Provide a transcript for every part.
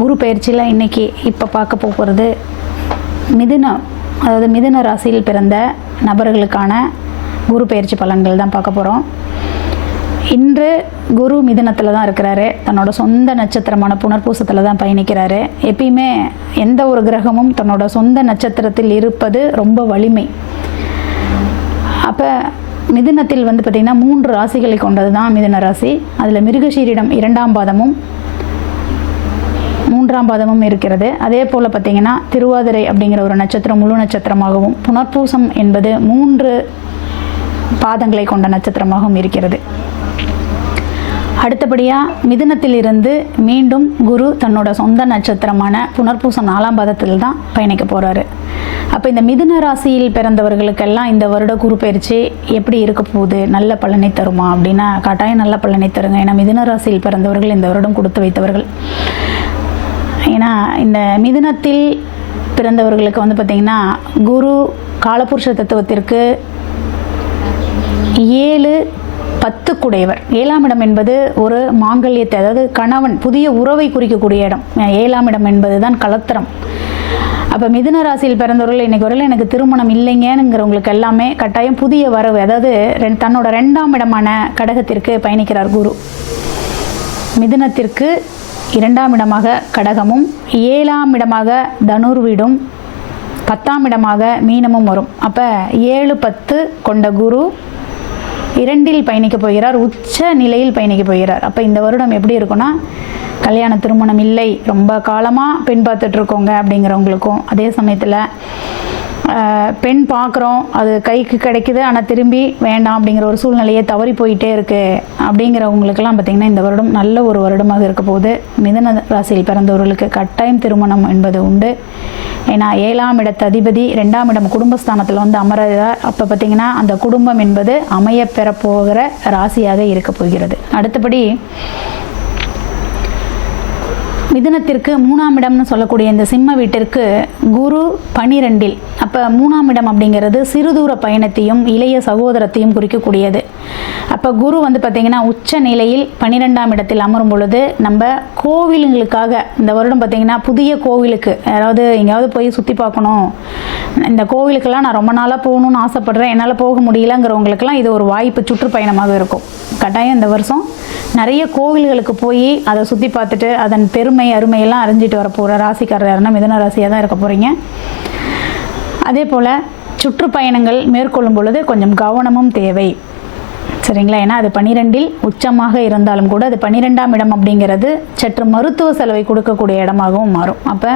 குரு பயிற்சியில் இன்றைக்கி இப்போ பார்க்க போகிறது மிதுனம், அதாவது மிதுன ராசியில் பிறந்த நபர்களுக்கான குரு பயிற்சி பலன்கள் தான் பார்க்க போகிறோம். இன்று குரு மிதுனத்தில் தான் இருக்கிறாரு, தன்னோட சொந்த நட்சத்திரமான புனர்பூசத்தில் தான் பயணிக்கிறாரு. எப்பயுமே எந்த ஒரு கிரகமும் தன்னோட சொந்த நட்சத்திரத்தில் இருப்பது ரொம்ப வலிமை. அப்போ மிதுனத்தில் பார்த்திங்கன்னா 3 ராசிகளை கொண்டது தான் மிதுன ராசி. அதில் மிருகசீரிடம் 2ஆம் பாதமும் 3ஆம் பாதமும் இருக்கிறது. அதே போல் பார்த்திங்கன்னா திருவாதிரை அப்படிங்கிற ஒரு நட்சத்திரம் முழு நட்சத்திரமாகவும், புனர்பூசம் என்பது 3 பாதங்களை கொண்ட நட்சத்திரமாகவும் இருக்கிறது. அடுத்தபடியாக மிதுனத்திலிருந்து மீண்டும் குரு தன்னோட சொந்த நட்சத்திரமான புனர்பூசம் 4ஆம் பாதத்தில் தான் பயணிக்க போகிறாரு. அப்போ இந்த மிதுன ராசியில் பிறந்தவர்களுக்கெல்லாம் இந்த வருட குரு பயிற்சி எப்படி இருக்க போகுது, நல்ல பலனை தருமா அப்படின்னா கட்டாயம் நல்ல பலனை தருங்க. ஏன்னா மிதுன ராசியில் பிறந்தவர்கள் இந்த வருடம் கொடுத்து வைத்தவர்கள். ஏன்னா இந்த மிதுனத்தில் பிறந்தவர்களுக்கு பார்த்திங்கன்னா குரு காலபுருஷ தத்துவத்திற்கு 7-10 குடையவர். 7ஆம் இடம் என்பது ஒரு மாங்கல்யத்தை, அதாவது கணவன் புதிய உறவை குறிக்கக்கூடிய இடம். 7ஆம் இடம் என்பது தான் கலத்திரம். அப்போ மிதுன ராசியில் பிறந்தவர்கள் இன்றைக்கு வரையில் எனக்கு திருமணம் இல்லைங்கிறவங்களுக்கு எல்லாமே கட்டாயம் புதிய வரவு, அதாவது தன்னோட 2ஆம் இடமான கடகத்திற்கு பயணிக்கிறார் குரு. மிதுனத்திற்கு 2ஆம் இடமாக கடகமும், 7ஆம் இடமாக தனுர் வீடும், 10ஆம் இடமாக மீனமும் வரும். அப்போ 7-10 கொண்ட குரு 2இல் பயணிக்க போகிறார், உச்ச நிலையில் பயணிக்க போகிறார். அப்போ இந்த வருடம் எப்படி இருக்குன்னா, கல்யாண திருமணம் இல்லை, ரொம்ப காலமாக பெண் பார்த்துட்ருக்கோங்க அப்படிங்கிறவங்களுக்கும், அதே சமயத்தில் பெண் பார்க்குறோம், அது கைக்கு கிடைக்குது ஆனால் திரும்பி வேண்டாம் அப்படிங்கிற ஒரு சூழ்நிலையே தவறி போயிட்டே இருக்குது அப்படிங்கிறவங்களுக்கெல்லாம் பார்த்திங்கன்னா இந்த வருடம் நல்ல ஒரு வருடமாக இருக்க போகுது. மிதுன ராசியில் பிறந்தவர்களுக்கு கட்டாயம் திருமணம் என்பது உண்டு. ஏன்னா 7ஆம் இடத்து அதிபதி 2ஆம் இடம் குடும்பஸ்தானத்தில் அமர்றார். அப்போ பார்த்திங்கன்னா அந்த குடும்பம் என்பது அமைய பெறப்போகிற ராசியாக இருக்க போகிறது. அடுத்தபடி மிதுனத்திற்கு 3ஆம் இடம்னு சொல்லக்கூடிய இந்த சிம்ம வீட்டிற்கு குரு 12இல். அப்போ 3ஆம் இடம் அப்படிங்கிறது சிறுதூர பயணத்தையும் இளைய சகோதரத்தையும் குறிக்கக்கூடியது. அப்போ குரு பார்த்திங்கன்னா உச்ச நிலையில் 12ஆம் இடத்தில் அமரும் பொழுது நம்ம கோவிலுங்களுக்காக இந்த வருடம் பார்த்திங்கன்னா புதிய கோவிலுக்கு, யாராவது எங்கேயாவது போய் சுற்றி பார்க்கணும், இந்த கோவிலுக்கெல்லாம் நான் ரொம்ப நாளாக போகணுன்னு ஆசைப்படுறேன், என்னால் போக முடியலங்கிறவங்களுக்கெல்லாம் இது ஒரு வாய்ப்பு, சுற்றுப்பயணமாக இருக்கும். கட்டாயம் இந்த வருஷம் நிறைய கோவில்களுக்கு போய் அதை சுற்றி பார்த்துட்டு அதன் பெருமை அருமையெல்லாம் அறிஞ்சிட்டு வர போகிற ராசிக்காரர் யாருன்னா மிதுன ராசியாக தான் இருக்க போகிறீங்க. அதே போல் சுற்றுப்பயணங்கள் மேற்கொள்ளும் பொழுது கொஞ்சம் கவனமும் தேவை, சரிங்களா? ஏன்னா அது 12இல் உச்சமாக இருந்தாலும் கூட அது 12ஆம் இடம் அப்படிங்கிறது சற்று மருத்துவ செலவை கொடுக்கக்கூடிய இடமாகவும் மாறும். அப்போ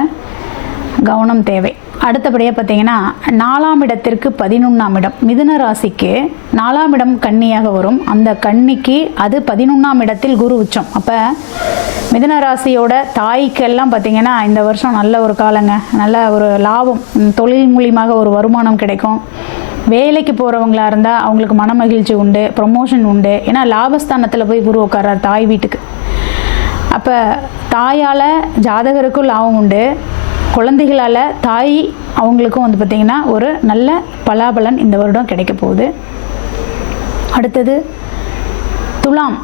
கவனம் தேவை. அடுத்தபடியாக பார்த்திங்கன்னா 4ஆம் இடத்திற்கு 11ஆம் இடம். மிதுன ராசிக்கு 4ஆம் இடம் கன்னியாக வரும். அந்த கன்னிக்கு அது 11ஆம் இடத்தில் குரு உச்சம். அப்போ மிதுன ராசியோட தாய்க்கெல்லாம் பார்த்திங்கன்னா இந்த வருஷம் நல்ல ஒரு காலங்க, நல்ல ஒரு லாபம், தொழில் மூலியமாக ஒரு வருமானம் கிடைக்கும். வேலைக்கு போகிறவங்களா இருந்தால் அவங்களுக்கு மன மகிழ்ச்சி உண்டு, ப்ரொமோஷன் உண்டு. ஏன்னா லாபஸ்தானத்தில் போய் குரு உட்கார்றார் தாய் வீட்டுக்கு. அப்போ தாயால் ஜாதகருக்கும் லாபம் உண்டு, குழந்தைகளால் தாய் அவங்களுக்கும் பார்த்திங்கன்னா ஒரு நல்ல பலாபலன் இந்த வருடம் கிடைக்க போகுது. அடுத்தது துலாம்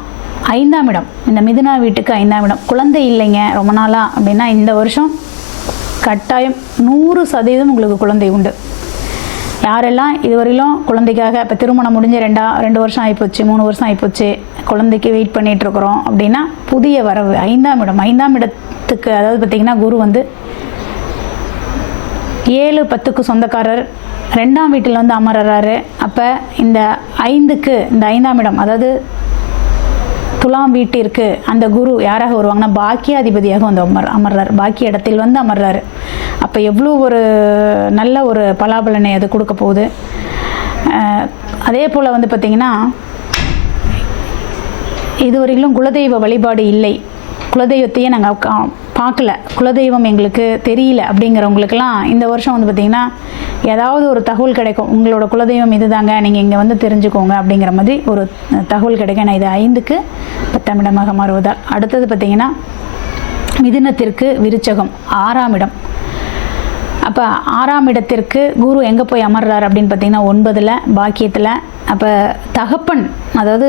5ஆம் இடம். இந்த மிதுன வீட்டுக்கு 5ஆம் இடம். குழந்தை இல்லைங்க ரொம்ப நாளாக அப்படின்னா இந்த வருஷம் கட்டாயம் 100% உங்களுக்கு குழந்தை உண்டு. யாரெல்லாம் இதுவரையிலும் குழந்தைக்காக இப்போ திருமணம் முடிஞ்ச 2 வருஷம் ஆகிப்போச்சு, 3 வருஷம் ஆகிப்போச்சு, குழந்தைக்கு வெயிட் பண்ணிகிட்ருக்குறோம் அப்படின்னா புதிய வரவு 5ஆம் இடம். 5ஆம் இடத்துக்கு அதாவது பார்த்திங்கன்னா குரு 7-10க்கு சொந்தக்காரர், 2ஆம் வீட்டில் அமர்றாரு. அப்போ இந்த 5க்கு இந்த 5ஆம் இடம், அதாவது துலாம் வீட்டிற்கு அந்த குரு யாராக வருவாங்கன்னா பாக்கியாதிபதியாக அமர்றார், பாக்கிய இடத்தில் அமர்றாரு. அப்போ எவ்வளோ ஒரு நல்ல ஒரு பலாபலனை அது கொடுக்க போகுது. அதே போல் பார்த்திங்கன்னா இதுவரையிலும் குலதெய்வ வழிபாடு இல்லை, குலதெய்வத்தையே நாங்கள் பார்க்கல, குலதெய்வம் எங்களுக்கு தெரியல அப்படிங்கிறவங்களுக்கெல்லாம் இந்த வருஷம் பார்த்திங்கன்னா ஏதாவது ஒரு தகவல் கிடைக்கும். உங்களோட குலதெய்வம் இது தாங்க, நீங்கள் இங்கே தெரிஞ்சுக்கோங்க அப்படிங்கிற மாதிரி ஒரு தகவல் கிடைக்கும். ஏன்னா இது 5க்கு 10ஆம் இடமாக மாறுவதால். அடுத்தது பார்த்திங்கன்னா மிதுனத்திற்கு விருச்சகம் 6ஆம் இடம். அப்போ 6ஆம் இடத்திற்கு குரு எங்கே போய் அமர்றார் அப்படின்னு பார்த்திங்கன்னா 9ல் பாக்கியத்தில். அப்போ தகப்பன், அதாவது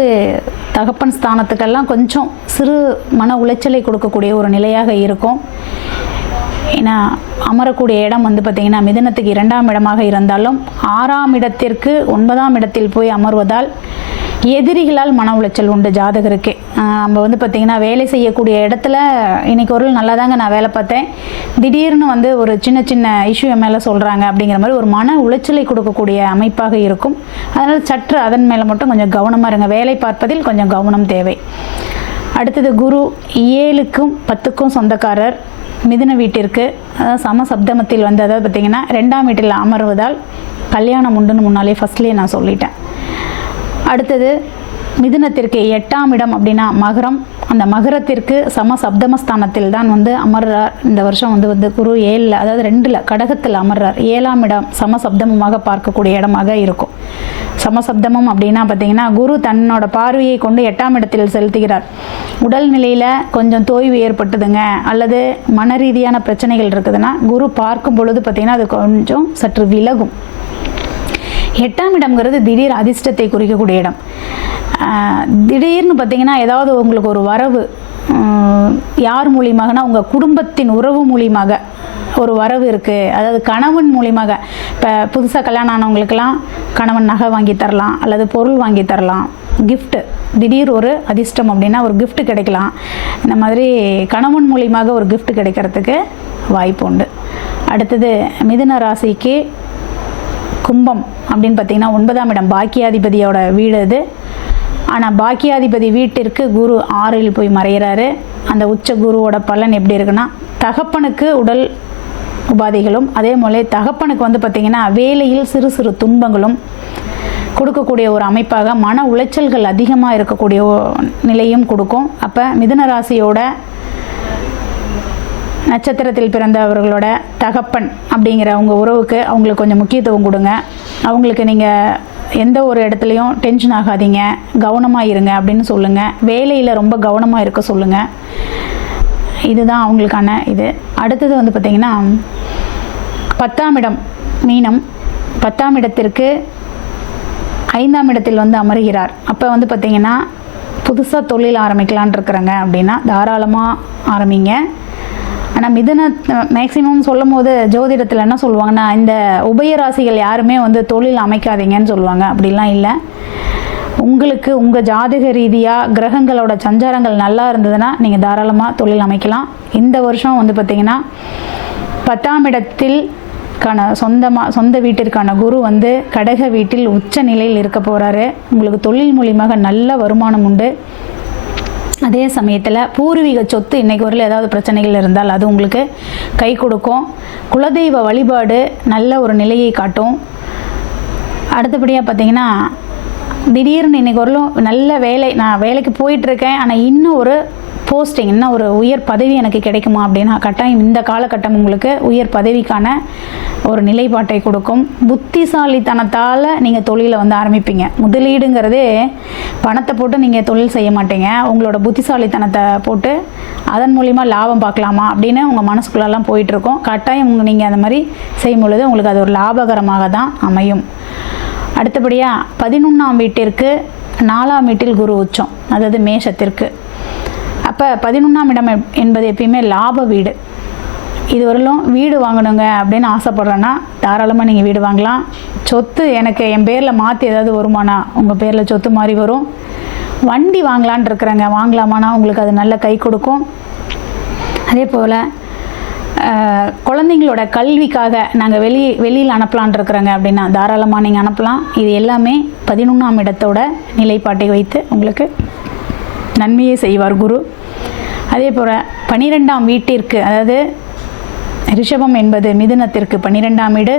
தகப்பன் ஸ்தானத்துக்கெல்லாம் கொஞ்சம் சிறு மன உளைச்சலை கொடுக்கக்கூடிய ஒரு நிலையாக இருக்கும். ஏன்னா அமரக்கூடிய இடம் வந்து பார்த்திங்கன்னா மிதுனத்துக்கு 2ஆம் இடமாக இருந்தாலும் 6ஆம் இடத்திற்கு 9ஆம் இடத்தில் போய் அமர்வதால் எதிரிகளால் மன உளைச்சல் உண்டு ஜாதகருக்கு. நம்ம வந்து பார்த்திங்கன்னா வேலை செய்யக்கூடிய இடத்துல இன்றைக்கி ஒரு நல்லா தாங்க நான் வேலை பார்த்தேன், திடீர்னு வந்து ஒரு சின்ன சின்ன இஷ்யூ மேலே சொல்கிறாங்க அப்படிங்கிற மாதிரி ஒரு மன உளைச்சலை கொடுக்கக்கூடிய அமைப்பாக இருக்கும். அதனால் சற்று அதன் மேலே மட்டும் கொஞ்சம் கவனமாக இருங்க. வேலை பார்ப்பதில் கொஞ்சம் கவனம் தேவை. அடுத்தது குரு 7க்கும் 10க்கும் சொந்தக்காரர் மிதுன வீட்டிற்கு, அதாவது சமசப்தமத்தில் வந்து அதாவது பார்த்திங்கன்னா 2ஆம் வீட்டில் அமர்வதால் கல்யாணம் உண்டுன்னு முன்னாலே ஃபஸ்ட்லேயே நான் சொல்லிட்டேன். அடுத்தது மிதுனத்திற்கு 8ஆம் இடம் அப்படின்னா மகரம். அந்த மகரத்திற்கு சமசப்தமஸ்தானத்தில் தான் வந்து அமர்றார். இந்த வருஷம் வந்து குரு 7ல், அதாவது 2ல் கடகத்தில் அமர்றார். 7ஆம் இடம் சமசப்தமமாக பார்க்கக்கூடிய இடமாக இருக்கும். சமசப்தமம் அப்படின்னா பார்த்திங்கன்னா குரு தன்னோட பார்வையை கொண்டு 8ஆம் இடத்தில் செலுத்துகிறார். உடல்நிலையில் கொஞ்சம் தோய்வு ஏற்பட்டுதுங்க அல்லது மன ரீதியான பிரச்சனைகள் இருக்குதுன்னா குரு பார்க்கும் பொழுது பார்த்திங்கன்னா அது கொஞ்சம் சற்று விலகும். 8ஆம் இடம்ங்கிறது திடீர் அதிர்ஷ்டத்தை குறிக்கக்கூடிய இடம். திடீர்னு பார்த்திங்கன்னா ஏதாவது உங்களுக்கு ஒரு வரவு, யார் மூலியமாகனா உங்கள் குடும்பத்தின் உறவு மூலியமாக ஒரு வரவு இருக்குது. அதாவது கணவன் மூலியமாக, இப்போ புதுசாக கல்யாணம் ஆனவங்களுக்கெல்லாம் கணவன் நகை வாங்கி தரலாம் அல்லது பொருள் வாங்கி தரலாம். கிஃப்ட்டு, திடீர் ஒரு அதிர்ஷ்டம் அப்படின்னா ஒரு கிஃப்ட் கிடைக்கலாம். இந்த மாதிரி கணவன் மூலியமாக ஒரு கிஃப்ட் கிடைக்கிறதுக்கு வாய்ப்பு உண்டு. அடுத்தது மிதுன ராசிக்கு கும்பம் அப்படின்னு பார்த்திங்கன்னா 9ஆம் இடம் பாக்கியாதிபதியோட வீடு அது. ஆனால் பாக்கியாதிபதி வீட்டிற்கு குரு 6ல் போய் மறைகிறாரு. அந்த உச்ச குருவோட பலன் எப்படி இருக்குன்னா தகப்பனுக்கு உடல் உபாதைகளும், அதே போல தகப்பனுக்கு வந்து பார்த்திங்கன்னா வேலையில் சிறு சிறு துன்பங்களும் கொடுக்கக்கூடிய ஒரு அமைப்பாக மன உளைச்சல்கள் அதிகமாக இருக்கக்கூடிய நிலையும் கொடுக்கும். அப்போ மிதுன ராசியோட நட்சத்திரத்தில் பிறந்தவர்களோட தகப்பன் அப்படிங்கிற அவங்க உறவுக்கு அவங்களுக்கு கொஞ்சம் முக்கியத்துவம் கொடுங்க. அவங்களுக்கு நீங்கள் எந்த ஒரு இடத்துலையும் டென்ஷன் ஆகாதீங்க, கவனமாக இருங்க அப்படின்னு சொல்லுங்கள். வேலையில் ரொம்ப கவனமாக இருக்க சொல்லுங்கள். இதுதான் அவங்களுக்கான இது. அடுத்தது வந்து பார்த்திங்கன்னா 10ஆம் இடம் மீனம். 10ஆம் இடத்திற்கு 5ஆம் இடத்தில் வந்து அமர்கிறார். அப்போ வந்து பார்த்திங்கன்னா புதுசாக தொழில் ஆரம்பிக்கலான் இருக்கிறாங்க அப்படின்னா தாராளமாக ஆரம்பிங்க. ஆனால் மிதுன மேக்சிமம் சொல்லும் போது ஜோதிடத்தில் என்ன சொல்லுவாங்கன்னா இந்த உபயராசிகள் யாருமே வந்து தொழில் அமைக்காதீங்கன்னு சொல்லுவாங்க. அப்படிலாம் இல்லை. உங்களுக்கு உங்கள் ஜாதக ரீதியாக கிரகங்களோட சஞ்சாரங்கள் நல்லா இருந்ததுன்னா நீங்கள் தாராளமாக தொழில் அமைக்கலாம். இந்த வருஷம் வந்து பார்த்திங்கன்னா 10ஆம் இடத்தில் சொந்த வீட்டிற்கான குரு வந்து கடக வீட்டில் உச்ச நிலையில் இருக்க போகிறாரு. உங்களுக்கு தொழில் மூலியமாக நல்ல வருமானம் உண்டு. அதே சமயத்தில் பூர்வீக சொத்து இன்றைக்கு வரையில் ஏதாவது பிரச்சனைகள் இருந்தால் அது உங்களுக்கு கை கொடுக்கும். குலதெய்வ வழிபாடு நல்ல ஒரு நிலையை காட்டும். அடுத்தபடியாக பார்த்திங்கன்னா திடீர்னு இன்றைக்கு வரலும் நல்ல வேலை, நான் வேலைக்கு போயிட்டுருக்கேன் ஆனால் இன்னும் ஒரு போஸ்டிங், இன்னும் ஒரு உயர் பதவி எனக்கு கிடைக்குமா அப்படின்னா கட்டாயம் இந்த காலகட்டம் உங்களுக்கு உயர் பதவிக்கான ஒரு நிலைப்பாட்டை கொடுக்கும். புத்திசாலித்தனத்தால் நீங்கள் தொழிலை வந்து ஆரம்பிப்பீங்க. முதலீடுங்கிறதே பணத்தை போட்டு நீங்கள் தொழில் செய்ய மாட்டீங்க. உங்களோட புத்திசாலித்தனத்தை போட்டு அதன் மூலிமா லாபம் பார்க்கலாமா அப்படின்னு உங்கள் மனசுக்குள்ளெல்லாம் போயிட்டுருக்கோம். கட்டாயம் நீங்கள் அந்த மாதிரி செய்யும் பொழுது உங்களுக்கு அது ஒரு லாபகரமாக தான் அமையும். அடுத்தபடியாக 11ஆம் வீட்டிற்கு 4ஆம் வீட்டில் குரு உச்சம், அதாவது மேஷத்திற்கு. அப்போ 11ஆம் இடம் என்பது எப்பயுமே லாப வீடு. இதுவரையிலும் வீடு வாங்கணுங்க அப்படின்னு ஆசைப்பட்றேன்னா தாராளமாக நீங்கள் வீடு வாங்கலாம். சொத்து எனக்கு என் பேரில் மாற்றி ஏதாவது வருமானா உங்கள் பேரில் சொத்து மாதிரி வரும். வண்டி வாங்கலான் இருக்கிறேங்க, வாங்கலாமானா உங்களுக்கு அது நல்ல கை கொடுக்கும். அதே போல் குழந்தைங்களோட கல்விக்காக நாங்கள் வெளியில் அனுப்பலான் இருக்கிறோங்க அப்படின்னா தாராளமாக நீங்கள் அனுப்பலாம். இது எல்லாமே 11ஆம் இடத்தோட நிலைப்பாட்டை வைத்து உங்களுக்கு நன்மையை செய்வார் குரு. அதே போல் 12ஆம் வீட்டிற்கு, அதாவது ரிஷபம் என்பது மிதுனத்திற்கு 12ஆம் வீடு.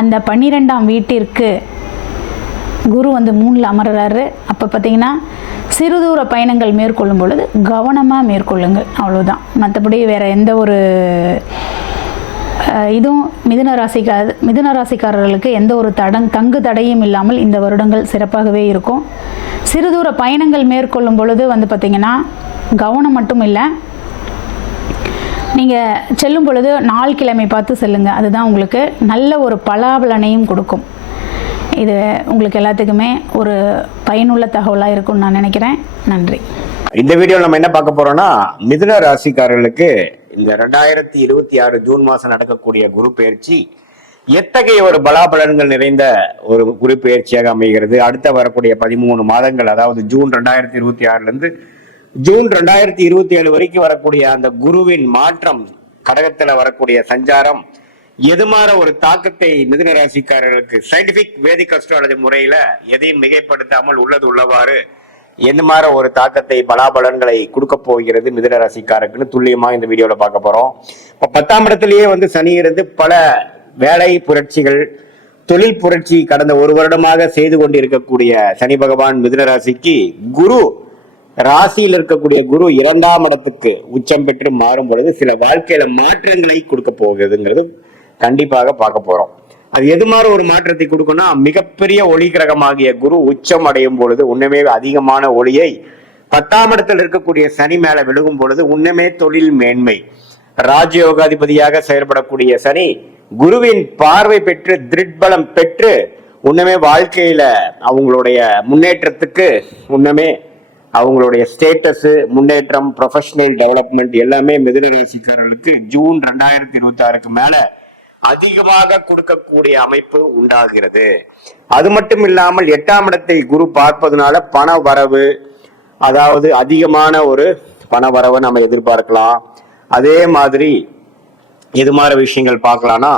அந்த 12ஆம் வீட்டிற்கு குரு வந்து 3ல் அமர்றாரு. அப்போ பார்த்திங்கன்னா சிறு தூர பயணங்கள் மேற்கொள்ளும் பொழுது கவனமாக மேற்கொள்ளுங்கள், அவ்வளோதான். மற்றபடி வேறு எந்த ஒரு இதுவும் மிதுன ராசிக்காரர்களுக்கு எந்த ஒரு தங்கு தடையும் இல்லாமல் இந்த வருடங்கள் சிறப்பாகவே இருக்கும். சிறு தூர பயணங்கள் மேற்கொள்ளும் பொழுது வந்து பார்த்திங்கன்னா கவனம் மட்டும் இல்லை, நீங்கள் செல்லும் பொழுது நாள் கிழமை பார்த்து செல்லுங்கள். அதுதான் உங்களுக்கு நல்ல ஒரு பலாபலனையும் கொடுக்கும். இது உங்களுக்கு எல்லாத்துக்குமே ஒரு பயனுள்ள தகவலாக இருக்கும்னு நான் நினைக்கிறேன். நன்றி. இந்த வீடியோவில் நம்ம என்ன பார்க்க போறோம்னா, மிதுன ராசிக்காரர்களுக்கு இந்த 2026 ஜூன் மாதம் நடக்கக்கூடிய குரு பெயர்ச்சி எத்தகைய ஒரு பலாபலன்கள் நிறைந்த ஒரு குரு பெயர்ச்சியாக அமைகிறது. அடுத்த வரக்கூடிய 13 மாதங்கள், அதாவது ஜூன் 2026 ஜூன் 2027 வரைக்கும் வரக்கூடிய அந்த குருவின் மாற்றம், கடகத்துல வரக்கூடிய சஞ்சாரம் எது மாதிரி ஒரு தாக்கத்தை மிதுன ராசிக்காரர்களுக்கு சயின்டிபிக் வேதிக் அஸ்ட்ராலஜி முறையில எதையும் மிகைப்படுத்தாமல் உள்ளது உள்ளவாறு எந்த மாதிரி ஒரு தாக்கத்தை பலாபலன்களை கொடுக்க போகிறது மிதுன ராசிக்காரருக்குன்னு துல்லியமா இந்த வீடியோல பார்க்க போறோம். இப்ப 10ஆம் இடத்திலேயே சனி இருந்து பல வேலை புரட்சிகள், தொழில் புரட்சி கடந்த ஒரு வருடமாக செய்து கொண்டிருக்கக்கூடிய சனி பகவான் மிதுன ராசிக்கு குரு ராசியில் இருக்கக்கூடிய குரு 2ஆம் இடத்துக்கு உச்சம் பெற்று மாறும் பொழுது சில வாழ்க்கையில மாற்றங்களை கொடுக்க போகுதுங்கிறது கண்டிப்பாக பார்க்க போறோம். அது எது மாதிரி ஒரு மாற்றத்தை கொடுக்கும்னா, மிகப்பெரிய ஒளி கிரகமாகிய குரு உச்சம் அடையும் பொழுது உண்மையே அதிகமான ஒளியை 10ஆம் இடத்தில் இருக்கக்கூடிய சனி மேல விழுகும் பொழுது உண்மையே தொழில் மேன்மை, ராஜயோகாதிபதியாக செயல்படக்கூடிய சனி குருவின் பார்வை பெற்று திருட்பலம் பெற்று உண்மையே வாழ்க்கையில அவங்களுடைய முன்னேற்றத்துக்கு உண்மையே அவங்களுடைய ஸ்டேட்டஸ், முன்னேற்றம், ப்ரொஃபஷனல் டெவலப்மெண்ட் எல்லாமே மிதுன ராசிக்காரர்களுக்கு ஜூன் 2026 மேல அதிகமாக கொடுக்கக்கூடிய அமைப்பு உண்டாகிறது. அது மட்டும் இல்லாமல் 8ஆம் இடத்தை குரு பார்ப்பதனால பண வரவு, அதாவது அதிகமான ஒரு பண வரவை நம்ம எதிர்பார்க்கலாம். அதே மாதிரி எது மாதிரி விஷயங்கள் பார்க்கலாம்னா,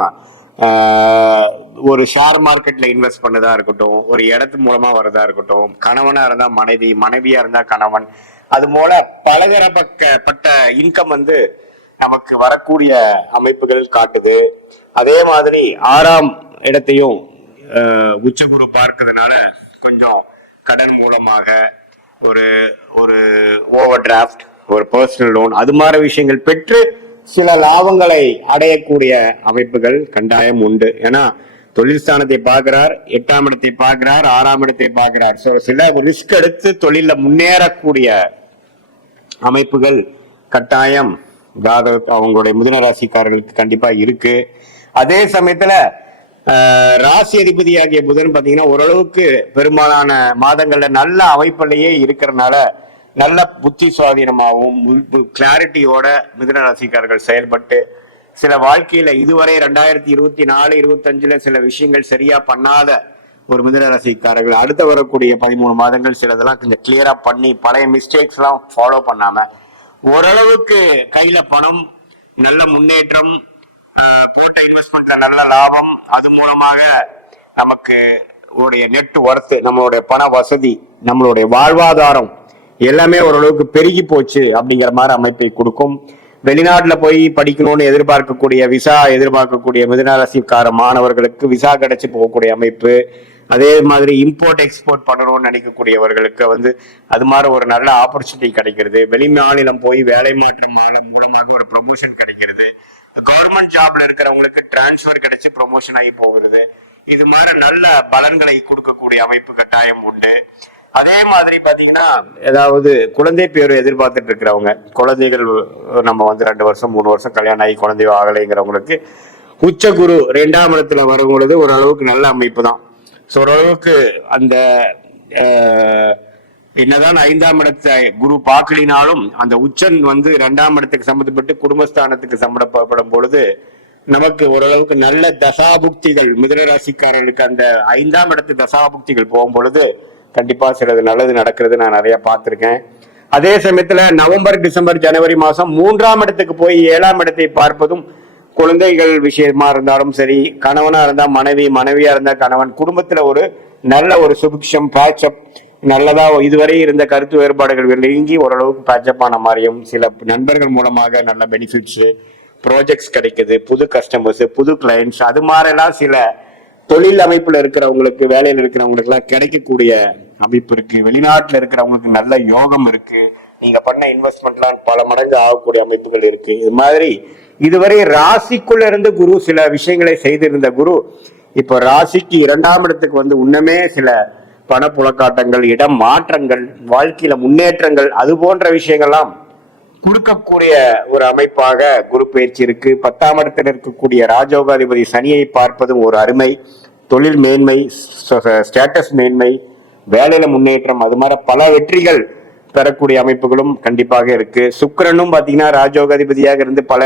ஒரு ஷேர் மார்க்கெட்ல இன்வெஸ்ட் பண்ணதா இருக்கட்டும், ஒரு இடத்து மூலமா வரதா இருக்கட்டும், கணவனா இருந்தா மனைவி, மனைவியா இருந்தா கணவன், அது போல பலதரப்பட்ட இன்கம் நமக்கு வரக்கூடிய அமைப்புகள் காட்டுது. அதே மாதிரி 6ஆம் இடத்தையும் உச்சகுரு பார்க்கிறதுனால கொஞ்சம் கடன் மூலமாக ஒரு ஒரு ஓவர் டிராஃப்ட், ஒரு பர்சனல் லோன், அது மாதிரி விஷயங்கள் பெற்று சில லாபங்களை அடையக்கூடிய அமைப்புகள் கண்டாயம் உண்டு. ஏன்னா தொழில் ஸ்தானத்தை பார்க்கிறார், 8ஆம் இடத்தை பார்க்கிறார், 6ஆம் இடத்தை பார்க்கிறார். சில ரிஸ்க் எடுத்து தொழில முன்னேறக்கூடிய அமைப்புகள் கட்டாயம் அவங்களுடைய மிதுன ராசிக்காரர்களுக்கு கண்டிப்பா இருக்கு. அதே சமயத்துல ராசி அதிபதியாகிய புதன் பாத்தீங்கன்னா ஓரளவுக்கு பெரும்பாலான மாதங்கள்ல நல்ல அமைப்பிலேயே இருக்கிறதுனால நல்ல புத்தி சுவாதீனமாகவும் கிளாரிட்டியோட மிதுன ராசிக்காரர்கள் செயல்பட்டு சில வாழ்க்கையில இதுவரை 2024-25 சில விஷயங்கள் சரியா பண்ணாத ஒரு மிதுன ராசிக்காரர்கள் அடுத்த வரக்கூடிய 13 மாதங்கள் சிலதெல்லாம் கொஞ்சம் கிளியரா பண்ணி பழைய மிஸ்டேக்ஸ் எல்லாம் ஃபாலோ பண்ணாம ஓரளவுக்கு கையில பணம், நல்ல முன்னேற்றம், போட்ட இன்வெஸ்ட்மெண்ட்ல நல்ல லாபம், அது மூலமாக நமக்கு உடைய நெட் ஒர்த், நம்மளுடைய பண வசதி, நம்மளுடைய வாழ்வாதாரம் எல்லாமே ஓரளவுக்கு பெருகி போச்சு அப்படிங்கிற மாதிரி அமைப்பை கொடுக்கும். வெளிநாட்டுல போய் படிக்கணும்னு எதிர்பார்க்கக்கூடிய, விசா எதிர்பார்க்கக்கூடிய மிதுன ராசிக்கார மாணவர்களுக்கு விசா கிடைச்சி போகக்கூடிய அமைப்பு. அதே மாதிரி இம்போர்ட் எக்ஸ்போர்ட் பண்ணணும்னு நினைக்கக்கூடியவர்களுக்கு அது மாதிரி ஒரு நல்ல ஆப்பர்ச்சுனிட்டி கிடைக்கிறது. வெளி மாநிலம் போய் வேலை மாற்றம் மூலமாக ஒரு ப்ரொமோஷன் கிடைக்கிறது. கவர்மெண்ட் ஜாப்ல இருக்கிறவங்களுக்கு டிரான்ஸ்பர் கிடைச்சி ப்ரொமோஷன் ஆகி போகிறது. இது மாதிரி நல்ல பலன்களை கொடுக்கக்கூடிய அமைப்பு கட்டாயம் உண்டு. அதே மாதிரி பாத்தீங்கன்னா, ஏதாவது குழந்தை பேர் எதிர்பார்த்துட்டு இருக்கிறவங்க, குழந்தைகள் நம்ம 2 வருஷம் 3 வருஷம் கல்யாணம் ஆகி குழந்தை ஆகலைங்கிறவங்களுக்கு உச்ச குரு 2ஆம் இடத்துல வரும் பொழுது ஓரளவுக்கு நல்ல அமைப்பு தான். ஸோ ஓரளவுக்கு அந்த என்னதான் 5ஆம் இடத்தை குரு பார்க்கலினாலும் அந்த உச்சன் 2ஆம் இடத்துக்கு சம்மந்தப்பட்டு குடும்பஸ்தானத்துக்கு சம்மந்தப்படும் பொழுது நமக்கு ஓரளவுக்கு நல்ல தசாபுக்திகள், மிதுன ராசிக்காரர்களுக்கு அந்த 5ஆம் இடத்து தசாபுக்திகள் போகும் பொழுது கண்டிப்பா சிலது நல்லது நடக்கிறது நான் நிறைய பார்த்திருக்கேன். அதே சமயத்துல நவம்பர், டிசம்பர், ஜனவரி மாசம் 3ஆம் இடத்துக்கு போய் 7ஆம் இடத்தை பார்ப்பதும் குழந்தைகள் விஷயமா இருந்தாலும் சரி, கணவனா இருந்தா மனைவி, மனைவியா இருந்தா கணவன், குடும்பத்துல ஒரு நல்ல ஒரு சுபிக்ஷம், பேட்சப், நல்லதா இதுவரை இருந்த கருத்து வேறுபாடுகள் நீங்கி ஓரளவுக்கு பேட்சப் ஆன மாதிரியும், சில நண்பர்கள் மூலமாக நல்ல பெனிஃபிட்ஸ், ப்ராஜெக்ட்ஸ் கிடைக்குது, புது கஸ்டமர்ஸ், புது கிளைண்ட்ஸ், அது மாதிரிலாம் சில தொழில் அமைப்புல இருக்கிறவங்களுக்கு, வேலையில இருக்கிறவங்களுக்கு எல்லாம் கிடைக்கக்கூடிய அமைப்பு இருக்கு. வெளிநாட்டுல இருக்கிறவங்களுக்கு நல்ல யோகம் இருக்கு. நீங்க பண்ண இன்வெஸ்ட்மெண்ட்லாம் பல மடங்கு ஆகக்கூடிய அமைப்புகள் இருக்கு. இது மாதிரி இதுவரை ராசிக்குள்ள இருந்து குரு சில விஷயங்களை செய்திருந்த குரு இப்போ ராசிக்கு 2ஆம் இடத்துக்கு உன்னமே சில பணப்புழக்காட்டங்கள், இடம் மாற்றங்கள், வாழ்க்கையில முன்னேற்றங்கள், அது போன்ற விஷயங்கள்லாம் கொடுக்கக்கூடிய ஒரு அமைப்பாக குரு பயிற்சி இருக்கு. 10ஆம் இடத்தில் இருக்கக்கூடிய ராஜயோகாதிபதி சனியை பார்ப்பதும் ஒரு அருமை. தொழில் மேன்மை, ஸ்டேட்டஸ் மேன்மை, வேலையில முன்னேற்றம், அது மாதிரி பல வெற்றிகள் பெறக்கூடிய அமைப்புகளும் கண்டிப்பாக இருக்கு. சுக்கிரனும் பாத்தீங்கன்னா ராஜோகாதிபதியாக இருந்து பல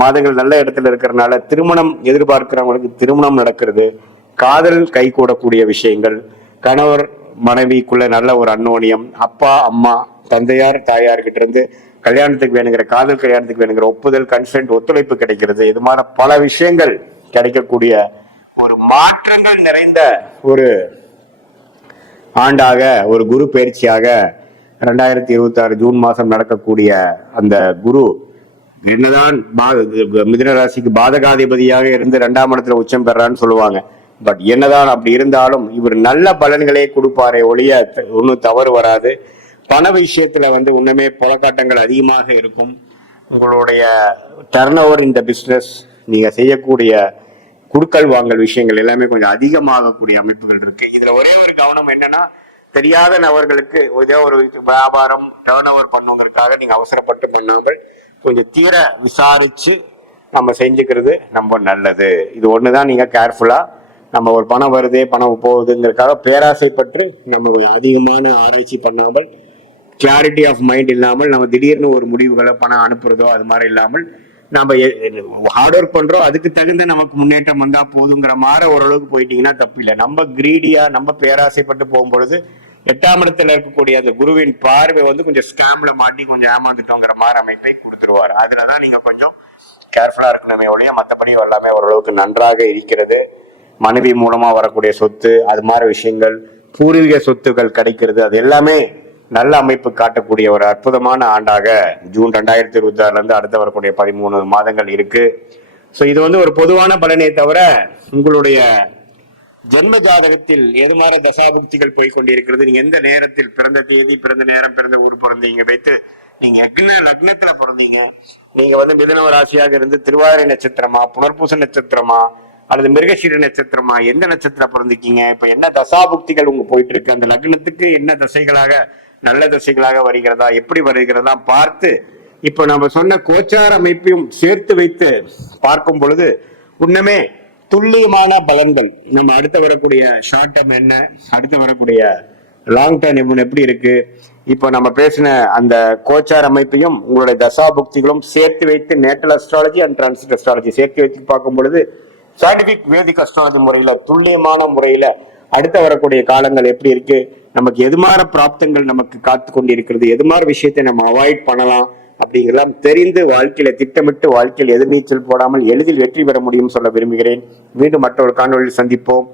மாதங்கள் நல்ல இடத்துல இருக்கிறதுனால திருமணம் எதிர்பார்க்கிறவங்களுக்கு திருமணம் நடக்கிறது, காதல் கை கூடக்கூடிய விஷயங்கள், கணவர் மனைவிக்குள்ள நல்ல ஒரு அன்னோனியம், அப்பா அம்மா தந்தையார் தாயார்கிட்ட இருந்து கல்யாணத்துக்கு வேணுங்கிற காதல் கல்யாணத்துக்கு வேணுங்கிற ஒப்புதல், கன்சென்ட், ஒத்துழைப்பு கிடைக்கிறது. இது மாதிரி பல விஷயங்கள் கிடைக்கக்கூடிய ஒரு மாற்றங்கள் நிறைந்த ஒரு ஆண்டாக, ஒரு குரு பயிற்சியாக 2026 ஜூன் மாசம் நடக்கக்கூடிய அந்த குரு என்னதான் மிதுன ராசிக்கு பாதகாதிபதியாக இருந்து 2ஆம் இடத்துல உச்சம் பெறான்னு சொல்லுவாங்க. பட் என்னதான் அப்படி இருந்தாலும் இவர் நல்ல பலன்களே கொடுப்பாரே ஒழிய ஒன்றும் தவறு வராது. பண விஷயத்துல இன்னுமே புலக்காட்டங்கள் அதிகமாக இருக்கும். உங்களுடைய டர்ன் ஓவர் இந்த பிசினஸ், நீங்க செய்யக்கூடிய குடுக்கல் வாங்கல் விஷயங்கள் எல்லாமே கொஞ்சம் அதிகமாகக்கூடிய அமைப்புகள் இருக்கு. இதுல ஒரே ஒரு கவனம் என்னன்னா, தெரியாத நபர்களுக்கு ஏதோ ஒரு வியாபாரம் டர்ன் ஓவர் பண்ணுங்கிறதுக்காக நீங்க அவசரப்பட்டு பண்ணாமல் கொஞ்சம் தீர விசாரிச்சு நம்ம செஞ்சுக்கிறது ரொம்ப நல்லது. இது ஒண்ணுதான் நீங்க கேர்ஃபுல்லா, நம்ம ஒரு பணம் வருது பணம் போகுதுங்கிறதுக்காக பேராசைப்பட்டு நம்ம அதிகமான ஆராய்ச்சி பண்ணாமல், கிளாரிட்டி ஆஃப் மைண்ட் இல்லாமல் நம்ம திடீர்னு ஒரு முடிவுகளை பணம் அனுப்புறதோ அது மாதிரி இல்லாமல் நம்ம ஹார்ட் ஒர்க் பண்றோம், அதுக்கு தகுந்த நமக்கு முன்னேற்றம் வந்தா போதுங்கிற மாதிரி ஓரளவுக்கு போயிட்டீங்கன்னா தப்பு இல்லை. நம்ம கிரீடியா நம்ம பேராசைப்பட்டு போகும்பொழுது 8ஆம் இடத்துல இருக்கக்கூடிய அந்த குருவின் பார்வை கொஞ்சம் ஸ்கேம்ல மாட்டி கொஞ்சம் ஏமாந்துட்டோங்கிற மாதிரி அமைப்பை கொடுத்துருவாரு. அதுலதான் நீங்க கொஞ்சம் கேர்ஃபுல்லா இருக்கணுமே ஒழிய மற்றபடி எல்லாமே ஓரளவுக்கு நன்றாக இருக்கிறது. மனைவி மூலமா வரக்கூடிய சொத்து, அது மாதிரி விஷயங்கள், பூர்வீக சொத்துக்கள் கிடைக்கிறது, அது எல்லாமே நல்ல அமைப்பு காட்டக்கூடிய ஒரு அற்புதமான ஆண்டாக ஜூன் 2026 இருந்து அடுத்த வரக்கூடிய 13 மாதங்கள் இருக்கு. ஸோ இது ஒரு பொதுவான பலனே தவிர உங்களுடைய ஜென்ம ஜாதகத்தில் எது மாதிரி தசாபுக்திகள் போய்கொண்டிருக்கிறது, நீங்க எந்த நேரத்தில் பிறந்த தேதி, பிறந்த நேரம், பிறந்த ஊர் பிறந்தீங்க வைத்து நீங்க லக்னத்துல பிறந்தீங்க, நீங்க மிதுன ராசியாக இருந்து திருவாதிரை நட்சத்திரமா, புனர்பூச நட்சத்திரமா அல்லது மிருகசீர நட்சத்திரமா, எந்த நட்சத்திரம் பிறந்திருக்கீங்க, இப்ப என்ன தசாபுக்திகள் போயிட்டு இருக்கு, அந்த லக்னத்துக்கு என்ன தசைகளாக நல்ல தசைகளாக வருகிறதா, எப்படி வருகிறதா பார்த்து இப்ப நம்ம சொன்ன கோச்சார அமைப்பையும் சேர்த்து வைத்து பார்க்கும் பொழுது உண்மையே துல்லியமான பலன்கள். நம்ம அடுத்து வரக்கூடிய ஷார்ட் டேர்ம் என்ன, அடுத்து வரக்கூடிய லாங் டேர்ம் எப்படி இருக்கு, இப்ப நம்ம பேசின அந்த கோச்சார் அமைப்பையும் உங்களுடைய தசாபுக்திகளும் சேர்த்து வைத்து natal astrology and transit astrology சேர்த்து வைத்து பார்க்கும் பொழுது சயின்டிபிக் வேதிக் அஸ்ட்ராலஜி முறையில துல்லியமான முறையில அடுத்த வரக்கூடிய காலங்கள் எப்படி இருக்கு, நமக்கு எது மாதிரி பிராப்தங்கள் நமக்கு காத்து கொண்டிருக்கிறது, எது மாதிரி விஷயத்தை நம்ம அவாய்ட் பண்ணலாம் அப்படிங்கெல்லாம் தெரிந்து வாழ்க்கையில திட்டமிட்டு வாழ்க்கையில் எதிர்நீச்சல் போடாமல் எளிதில் வெற்றி பெற முடியும் சொல்ல விரும்புகிறேன். மீண்டும் மற்றொரு காணொலியில் சந்திப்போம்.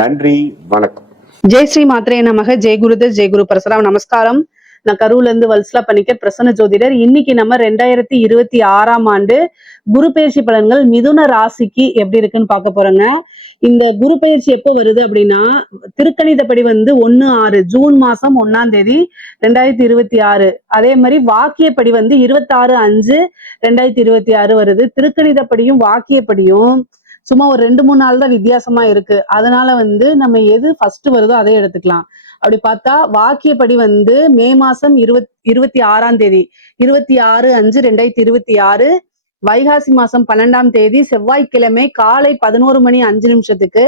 நன்றி, வணக்கம். ஜெய் ஸ்ரீ மாத்ரே நமக. ஜெய் குருதர், ஜெய் குரு பரசுராம். நமஸ்காரம். நான் கரூர்ல இருந்து வல்சலா பணிக்கர், பிரசன்ன ஜோதிடர். இன்னைக்கு நம்ம 2026 ஆண்டு குரு பயிற்சி பலன்கள் மிதுன ராசிக்கு எப்படி இருக்குன்னு பார்க்க போறோங்க. இந்த குரு பயிற்சி எப்போ வருது அப்படின்னா, திருக்கணிதப்படி 1/6 ஜூன் மாசம் 1ஆம் தேதி 2026. அதே மாதிரி வாக்கியப்படி 26/5/2026 வருது. திருக்கணிதப்படியும் வாக்கியப்படியும் சும்மா ஒரு 2-3 நாள் தான் வித்தியாசமா இருக்கு. அதனால நம்ம எது ஃபர்ஸ்ட் வருதோ அதை எடுத்துக்கலாம். அப்படி பார்த்தா வாக்கியப்படி மே மாசம் 26ஆம் தேதி 26/5/2026, வைகாசி மாசம் 12ஆம் தேதி செவ்வாய்க்கிழமை காலை 11:05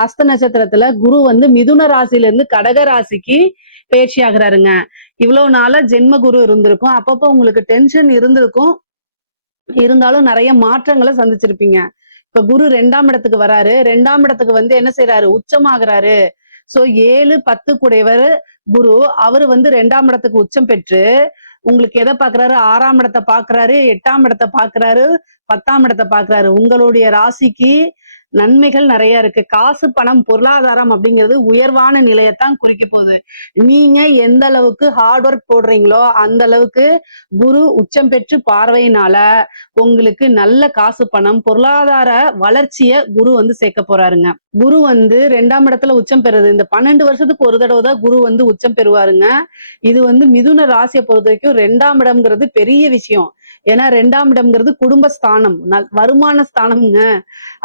ஹஸ்த நட்சத்திரத்துல குரு மிதுன ராசியில இருந்து கடக ராசிக்கு பயிற்சி ஆகுறாருங்க. இவ்வளவு நாளா ஜென்ம குரு இருந்திருக்கும், அப்பப்போ உங்களுக்கு டென்ஷன் இருந்திருக்கும், இருந்தாலும் நிறைய மாற்றங்களை சந்திச்சிருப்பீங்க. இப்ப குரு 2ஆம் இடத்துக்கு வராரு. 2ஆம் இடத்துக்கு என்ன செய்யறாரு, உச்சமாகிறாரு. சோ 7-10 கூடையவர் குரு, அவரு 2ஆம் இடத்துக்கு உச்சம் பெற்று உங்களுக்கு எதை பாக்குறாரு, 6ஆம் இடத்தை பாக்குறாரு, 8ஆம் இடத்தை பாக்குறாரு, 10ஆம் இடத்தை பாக்குறாரு. உங்களுடைய ராசிக்கு நன்மைகள் நிறைய இருக்கு. காசு பணம் பொருளாதாரம் அப்படிங்கிறது உயர்வான நிலையத்தான் குறிக்க போகுது. நீங்க எந்த அளவுக்கு ஹார்ட் ஒர்க் போடுறீங்களோ அந்த அளவுக்கு குரு உச்சம் பெற்று பார்வையினால உங்களுக்கு நல்ல காசு பணம் பொருளாதார வளர்ச்சிய குரு சேர்க்க போறாருங்க. குரு 2ஆம் இடத்துல உச்சம் பெறுது. இந்த 12 வருஷத்துக்கு ஒரு தடவை தான் குரு உச்சம் பெறுவாருங்க. இது மிதுன ராசியை பொறுத்த வரைக்கும் 2ஆம் இடம்ங்கிறது பெரிய விஷயம். ஏன்னா 2ஆம் இடம்ங்கிறது குடும்பஸ்தானம், வருமான ஸ்தானம்ங்க.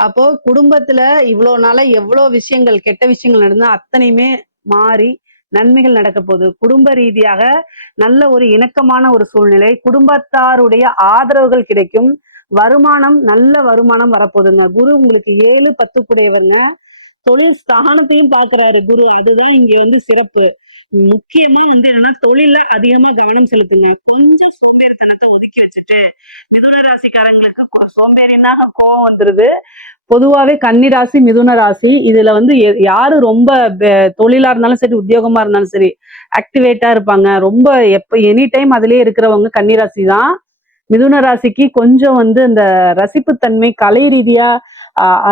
அப்போ குடும்பத்துல இவ்வளவு நாளா எவ்வளவு விஷயங்கள், கெட்ட விஷயங்கள் நடந்தா அத்தனையுமே மாறி நன்மைகள் நடக்க போகுது. குடும்ப ரீதியாக நல்ல ஒரு இணக்கமான ஒரு சூழ்நிலை, குடும்பத்தாருடைய ஆதரவுகள் கிடைக்கும், வருமானம் நல்ல வருமானம் வரப்போகுதுங்க. குரு உங்களுக்கு 7-10 கூடையவங்க. தொழில் ஸ்தானத்தையும் பாக்குறாரு குரு. அதுதான் இங்க வந்து சிறப்பு. முக்கியமா வந்து என்னன்னா தொழில அதிகமா கவனம் செலுத்துங்க. கொஞ்சம் சோம்பேறித்தனத்தை ஒதுக்கி வச்சுட்டு, மிதுன ராசிக்காரங்களுக்கு சோம்பேறினா கோவம் வந்துருது. பொதுவாவே கன்னி ராசி, மிதுன ராசி இதுல வந்து யாரு ரொம்ப தொழிலா இருந்தாலும் சரி, உத்தியோகமா இருந்தாலும் சரி ஆக்டிவேட்டா இருப்பாங்க. ரொம்ப எப்ப எனி டைம் அதுலயே இருக்கிறவங்க கன்னி ராசி தான். மிதுன ராசிக்கு கொஞ்சம் வந்து இந்த ரசிப்புத்தன்மை கலை ரீதியா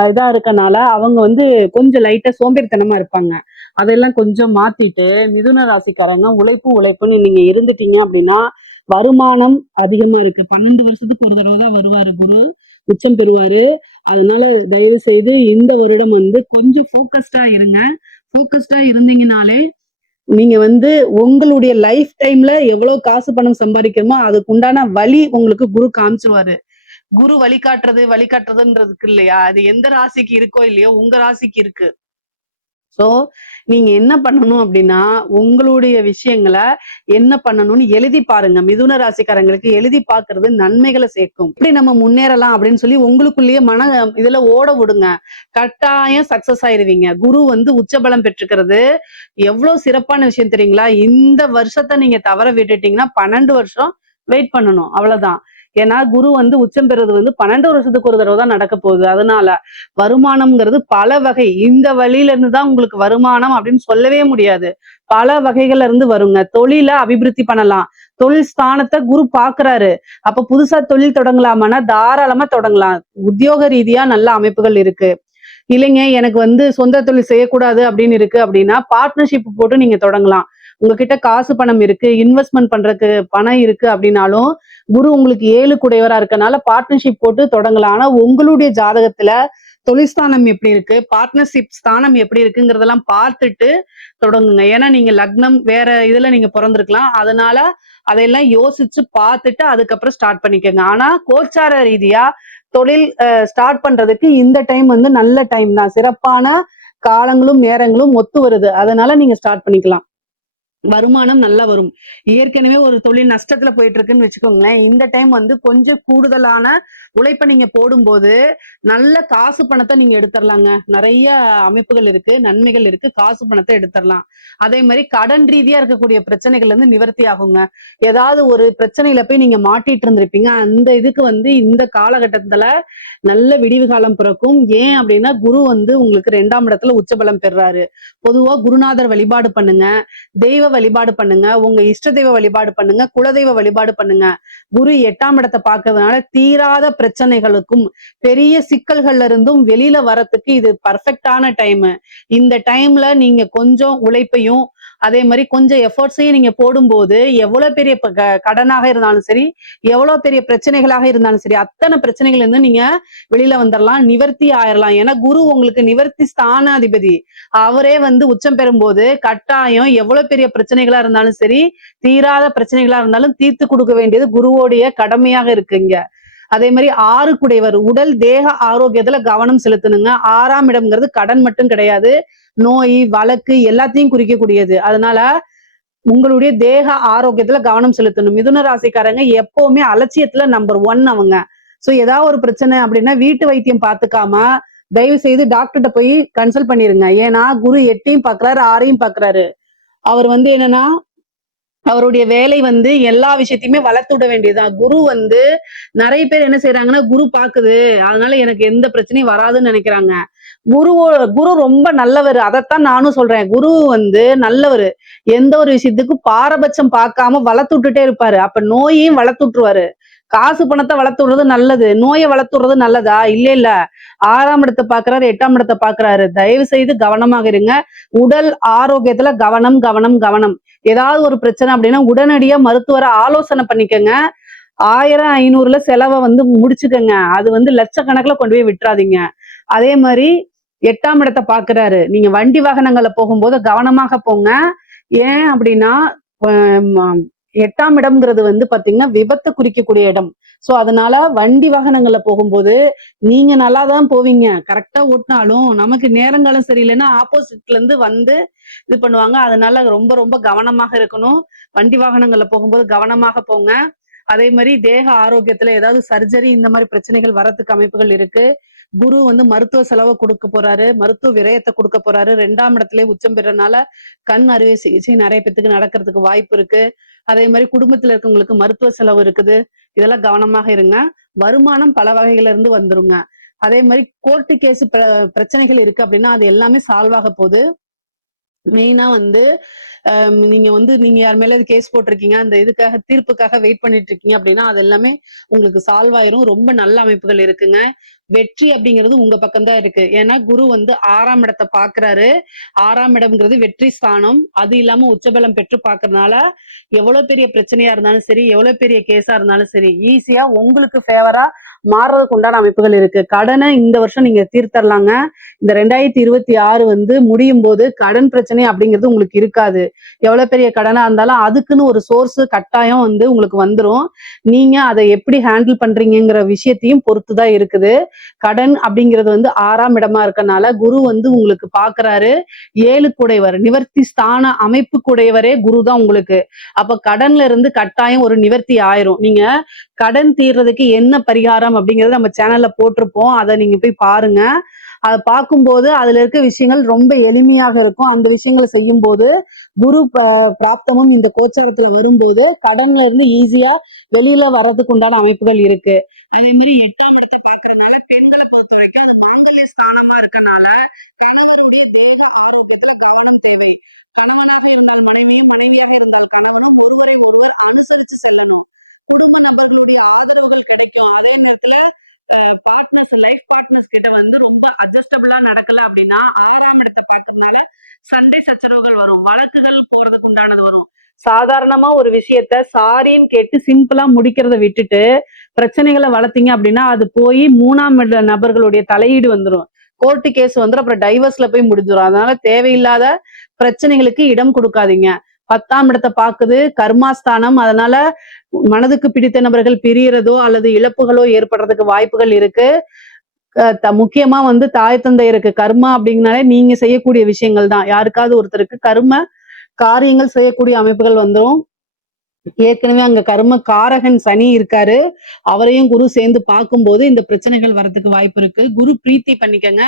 இதா இருக்கனால அவங்க வந்து கொஞ்சம் லைட்டா சோம்பேறித்தனமா இருப்பாங்க. அதெல்லாம் கொஞ்சம் மாத்திட்டு மிதுன ராசிக்காரங்க உழைப்புன்னு நீங்க இருந்துட்டீங்க அப்படின்னா வருமானம் அதிகமா இருக்கு. 12 வருஷத்துக்கு ஒரு தடவை தான் வருவாரு குரு, உச்சம் பெறுவாரு. அதனால தயவு செய்து இந்த வருடம் வந்து கொஞ்சம் ஃபோக்கஸ்டா இருங்க. ஃபோக்கஸ்டா இருந்தீங்கனாலே நீங்க வந்து உங்களுடைய லைஃப் டைம்ல எவ்வளவு காசு பணம் சம்பாதிக்கணுமோ அதுக்கு உண்டான வழி உங்களுக்கு குரு காமிச்சுவாரு. குரு வழிகாட்டுறதுன்றதுக்கு இல்லையா, அது எந்த ராசிக்கு இருக்கோ இல்லையோ உங்க ராசிக்கு இருக்கு. சோ நீங்க என்ன பண்ணணும் அப்படின்னா உங்களுடைய விஷயங்களை என்ன பண்ணணும்னு எழுதி பாருங்க. மிதுன ராசிக்காரங்களுக்கு எழுதி பாக்குறது நன்மைகளை சேர்க்கும். இப்படி நம்ம முன்னேறலாம் அப்படின்னு சொல்லி உங்களுக்குள்ளேயே இதுல ஓட விடுங்க. கட்டாயம் சக்சஸ் ஆயிருவீங்க. குரு வந்து உச்சபலம் பெற்றுக்கிறது எவ்வளவு சிறப்பான விஷயம் தெரியுங்களா? இந்த வருஷத்தை நீங்க தவற விட்டுட்டீங்கன்னா 12 வருஷம் வெயிட் பண்ணணும், அவ்வளவுதான். ஏன்னா குரு வந்து உச்சம் பெறுவது வந்து 12 வருஷத்துக்கு ஒரு தடவை தான் நடக்க போகுது. அதனால வருமானம்ங்கிறது பல வகை. இந்த வழியில இருந்து தான் உங்களுக்கு வருமானம் அப்படின்னு சொல்லவே முடியாது. பல வகைகள்ல இருந்து வருங்க. தொழில அபிவிருத்தி பண்ணலாம். தொழில் ஸ்தானத்தை குரு பாக்குறாரு. அப்ப புதுசா தொழில் தொடங்கலாமான்னா தாராளமா தொடங்கலாம். உத்தியோக ரீதியா நல்ல அமைப்புகள் இருக்கு. இல்லைங்க எனக்கு வந்து சொந்த தொழில் செய்யக்கூடாது அப்படின்னு இருக்கு அப்படின்னா பார்ட்னர்ஷிப் போட்டு நீங்க தொடங்கலாம். உங்ககிட்ட காசு பணம் இருக்கு, இன்வெஸ்ட்மெண்ட் பண்றதுக்கு பணம் இருக்கு அப்படின்னாலும் குரு உங்களுக்கு 7 குடையவரா இருக்கனால பார்ட்னர்ஷிப் போட்டு தொடங்கலாம். ஆனா உங்களுடைய ஜாதகத்துல தொழில்ஸ்தானம் எப்படி இருக்கு, பார்ட்னர்ஷிப் ஸ்தானம் எப்படி இருக்குங்கிறதெல்லாம் பார்த்துட்டு தொடங்குங்க. ஏன்னா நீங்க லக்னம் வேற இதுல நீங்க பிறந்திருக்கலாம். அதனால அதையெல்லாம் யோசிச்சு பார்த்துட்டு அதுக்கப்புறம் ஸ்டார்ட் பண்ணிக்கோங்க. ஆனா கோச்சார ரீதியா தொழில் ஸ்டார்ட் பண்றதுக்கு இந்த டைம் வந்து நல்ல டைம் தான். சிறப்பான காலங்களும் நேரங்களும் ஒத்து வருது. அதனால நீங்க ஸ்டார்ட் பண்ணிக்கலாம். வருமானம் நல்லா வரும். ஏற்கனவே ஒரு தொழில் நஷ்டத்துல போயிட்டு இருக்குன்னு வச்சுக்கோங்களேன். இந்த டைம் வந்து கொஞ்சம் கூடுதலான உழைப்பை நீங்க போடும்போது நல்ல காசு பணத்தை நீங்க எடுத்துடலாங்க. நிறைய அமைப்புகள் இருக்கு, நன்மைகள் இருக்கு, காசு பணத்தை எடுத்துடலாம். அதே மாதிரி கடன் ரீதியா இருக்கக்கூடிய பிரச்சனைகள் வந்து நிவர்த்தி ஆகுங்க. ஏதாவது ஒரு பிரச்சனையில போய் நீங்க மாட்டிட்டு இருந்திருப்பீங்க. அந்த இதுக்கு வந்து இந்த காலகட்டத்துல நல்ல விடிவு காலம் பிறக்கும். ஏன் அப்படின்னா குரு வந்து உங்களுக்கு 2ஆம் இடத்துல உச்சபலம் பெறாரு. பொதுவா குருநாதர் வழிபாடு பண்ணுங்க, தெய்வ வழிபாடு பண்ணுங்க, உங்க இஷ்ட தெய்வ வழிபாடு பண்ணுங்க, குலதெய்வ வழிபாடு பண்ணுங்க. குரு 8ஆம் இடத்தை பார்க்கறதுனால தீராத பிரச்சனைகளுக்கும் பெரிய சிக்கல்கள்ல இருந்தும் வெளியில வரத்துக்கு இது பர்ஃபெக்டான டைம். இந்த டைம்ல நீங்க கொஞ்சம் உழைப்பையும் அதே மாதிரி கொஞ்சம் எஃபர்ட்ஸையும் நீங்க போடும்போது எவ்வளவு பெரிய கடனாக இருந்தாலும் சரி, எவ்வளவு பெரிய பிரச்சனைகளாக இருந்தாலும் சரி, அத்தனை பிரச்சனைகள் இருந்து நீங்க வெளியில வந்துடலாம், நிவர்த்தி ஆயிரலாம். ஏன்னா குரு உங்களுக்கு நிவர்த்தி ஸ்தானாதிபதி. அவரே வந்து உச்சம் பெறும்போது கட்டாயம் எவ்வளவு பெரிய பிரச்சனைகளா இருந்தாலும் சரி, தீராத பிரச்சனைகளா இருந்தாலும் தீர்த்து கொடுக்க வேண்டியது குருவோடைய கடமையாக இருக்குங்க. அதே மாதிரி 6 குடையவர் உடல் தேக ஆரோக்கியத்துல கவனம் செலுத்தணுங்க. 6ஆம் இடம்ங்கிறது கடன் மட்டும் கிடையாது, நோய் வழக்கு எல்லாத்தையும் குறிக்கக்கூடியது. அதனால உங்களுடைய தேக ஆரோக்கியத்துல கவனம் செலுத்தணும். மிதுன ராசிக்காரங்க எப்பவுமே அலட்சியத்துல நம்பர் 1 அவங்க. சோ ஏதாவது ஒரு பிரச்சனை அப்படின்னா வீட்டு வைத்தியம் பார்த்துக்காம தயவு செய்து டாக்டர்கிட்ட போய் கன்சல்ட் பண்ணிருங்க. ஏன்னா குரு 8ஐயும் பாக்குறாரு, 6ஐயும் பாக்குறாரு. அவர் வந்து என்னன்னா அவருடைய வேலை வந்து எல்லா விஷயத்தையுமே வளர்த்து விட வேண்டியதுதான். குரு வந்து நிறைய பேர் என்ன செய்யறாங்கன்னா குரு பாக்குது அதனால எனக்கு எந்த பிரச்சனையும் வராதுன்னு நினைக்கிறாங்க. குரு ரொம்ப நல்லவர். அதைத்தான் நானும் சொல்றேன். குரு வந்து நல்லவர். எந்த ஒரு விஷயத்துக்கும் பாரபட்சம் பார்க்காம வளர்த்து விட்டுட்டே இருப்பாரு. அப்ப நோயையும் வளர்த்து விட்டுருவாரு. காசு பணத்தை வளர்த்து விடுறது நல்லது, நோயை வளர்த்து விடுறது நல்லதா? இல்ல 6ஆம் இடத்தை பாக்குறாரு, 8ஆம் இடத்தை பாக்குறாரு. தயவு செய்து கவனமாக இருங்க. உடல் ஆரோக்கியத்துல கவனம் கவனம் கவனம். ஏதாவது ஒரு பிரச்சனை அப்படின்னா உடனடியா மருத்துவரை ஆலோசனை பண்ணிக்கங்க. 1000 500ல செலவை வந்து முடிச்சுக்கங்க. அது வந்து லட்சக்கணக்கில் கொண்டு போய் விட்டுறாதீங்க. அதே மாதிரி 8ஆம் இடத்தை பாக்குறாரு. நீங்க வண்டி வாகனங்கள்ல போகும்போது கவனமாக போங்க. ஏன் அப்படின்னா 8ஆம் இடம்ங்கிறது வந்து பாத்தீங்கன்னா விபத்தை குறிக்கக்கூடிய இடம். சோ அதனால வண்டி வாகனங்கள்ல போகும்போது நீங்க நல்லா தான் போவீங்க, கரெக்டா ஓட்டினாலும் நமக்கு நேரங்காலம் சரியில்லைன்னா ஆப்போசிட்ல இருந்து வந்து இது பண்ணுவாங்க. அதனால ரொம்ப ரொம்ப கவனமாக இருக்கணும். வண்டி வாகனங்கள்ல போகும்போது கவனமாக போங்க. அதே மாதிரி தேக ஆரோக்கியத்துல ஏதாவது சர்ஜரி இந்த மாதிரி பிரச்சனைகள் வரத்துக்கு அமைப்புகள் இருக்கு. குரு வந்து மருத்துவ செலவை கொடுக்க போறாரு, மருத்துவ விரயத்தை கொடுக்க போறாரு. 2ஆம் இடத்திலே உச்சம் பெறனால கண் அறுவை சிகிச்சை நிறைய பேத்துக்கு நடக்கிறதுக்கு வாய்ப்பு இருக்கு. அதே மாதிரி குடும்பத்துல இருக்கவங்களுக்கு மருத்துவ செலவு இருக்குது. இதெல்லாம் கவனமாக இருங்க. வருமானம் பல வகையில இருந்து வந்துருங்க. அதே மாதிரி கோர்ட்டு கேஸ் பிரச்சனைகள் இருக்கு அப்படின்னா அது எல்லாமே சால்வ் ஆக போகுது. மெயினா வந்து நீங்க யார் மேல கேஸ் போட்டிருக்கீங்க, அந்த இதுக்காக தீர்ப்புக்காக வெயிட் பண்ணிட்டு இருக்கீங்க அப்படின்னா அது எல்லாமே உங்களுக்கு சால்வ் ஆயிரும். ரொம்ப நல்ல அமைப்புகள் இருக்குங்க. வெற்றி அப்படிங்கிறது உங்க பக்கம் தான் இருக்கு. ஏன்னா குரு வந்து 6ஆம் இடத்தை பாக்குறாரு. 6ஆம் இடம்ங்கிறது வெற்றி ஸ்தானம். அது இல்லாம உச்சபலம் பெற்று பாக்குறதுனால எவ்வளவு பெரிய பிரச்சனையா இருந்தாலும் சரி, எவ்வளவு பெரிய கேஸா இருந்தாலும் சரி, ஈஸியா உங்களுக்கு ஃபேவரா மாறுறதுக்கு உண்டான அமைப்புகள் இருக்கு. கடனை இந்த வருஷம் நீங்க தீர்த்தரலாங்க. இந்த 2026 வந்து முடியும் போது கடன் பிரச்சனை அப்படிங்கிறது உங்களுக்கு இருக்காது. எவ்வளவு பெரிய கடனா இருந்தாலும் அதுக்குன்னு ஒரு சோர்ஸ் கட்டாயம் வந்து உங்களுக்கு வந்துரும். நீங்க அதை எப்படி ஹேண்டில் பண்றீங்கிற விஷயத்தையும் பொறுத்துதான் இருக்குது. கடன் அப்படிங்கிறது வந்து 6ஆம் இடமா இருக்கனால குரு வந்து உங்களுக்கு பாக்குறாரு. 7 கூடையவர் நிவர்த்தி ஸ்தான அமைப்பு கூடையவரே குரு தான் உங்களுக்கு. அப்ப கடன்ல இருந்து கட்டாயம் ஒரு நிவர்த்தி ஆயிரும். நீங்க கடன் தீர்றதுக்கு என்ன பரிகாரம் அப்படிங்கறத நம்ம சேனல்ல போட்டிருப்போம். அதை நீங்க போய் பாருங்க. அதை பார்க்கும்போது அதுல இருக்க விஷயங்கள் ரொம்ப எளிமையாக இருக்கும். அந்த விஷயங்களை செய்யும் போது குரு பிராப்தமும் இந்த கோச்சாரத்துல வரும்போது கடன்ல இருந்து ஈஸியா வெளியில வர்றதுக்கு உண்டான அமைப்புகள் இருக்கு. அதே மாதிரி 8ஆம் இடத்தை பார்க்கறதுனால பெண்களை பொறுத்த வரைக்கும் அது மங்கள ஸ்தானமா இருக்கனால கணவருடைய தேவை கவனம் தேவை. கணவனாக இருந்தால் மனைவி, மனைவியாக இருந்தால் கணவன் அனுசரிச்சு செய்யணும். கிடைக்கும். அதே நேரத்துல பார்ட்னர்ஸ் லைஃப் பார்ட்னர்ஸ் கிட்ட வந்து ரொம்ப அட்ஜஸ்டபிளா நடக்கல அப்படின்னா 6ஆம் இடத்தை பார்க்கறதுனால சண்டை சச்சரவுகள் வரும், வழக்குகள் போறதுக்கு உண்டானது வரும். சாதாரணமா ஒரு விஷயத்த சாரின்னு கேட்டு சிம்பிளா முடிக்கிறத விட்டுட்டு பிரச்சனைகளை வளர்த்தீங்க அப்படின்னா அது போய் 3ஆம் இட நபர்களுடைய தலையீடு வந்துடும். கோர்ட்டு கேஸ் வந்துடும். அப்புறம் டைவர்ஸ்ல போய் முடிஞ்சிடும். அதனால தேவையில்லாத பிரச்சனைகளுக்கு இடம் கொடுக்காதீங்க. 10ஆம் இடத்தை பாக்குது, கர்மாஸ்தானம். அதனால மனதுக்கு பிடித்த நபர்கள் பிரியறதோ அல்லது இழப்புகளோ ஏற்படுறதுக்கு வாய்ப்புகள் இருக்கு. முக்கியமா வந்து தாய் தந்தையருக்கு கர்மா அப்படிங்கனாலே நீங்க செய்யக்கூடிய விஷயங்கள் தான். யாருக்காவது ஒருத்தருக்கு கர்ம காரியங்கள் செய்யக்கூடிய அமைப்புகள் வந்துடும். ஏற்கனவே அங்க கர்ம காரகன் சனி இருக்காரு. அவரையும் குரு சேர்ந்து பார்க்கும்போது இந்த பிரச்சனைகள் வரதுக்கு வாய்ப்பு இருக்கு. குரு பிரீத்தி பண்ணிக்கங்க.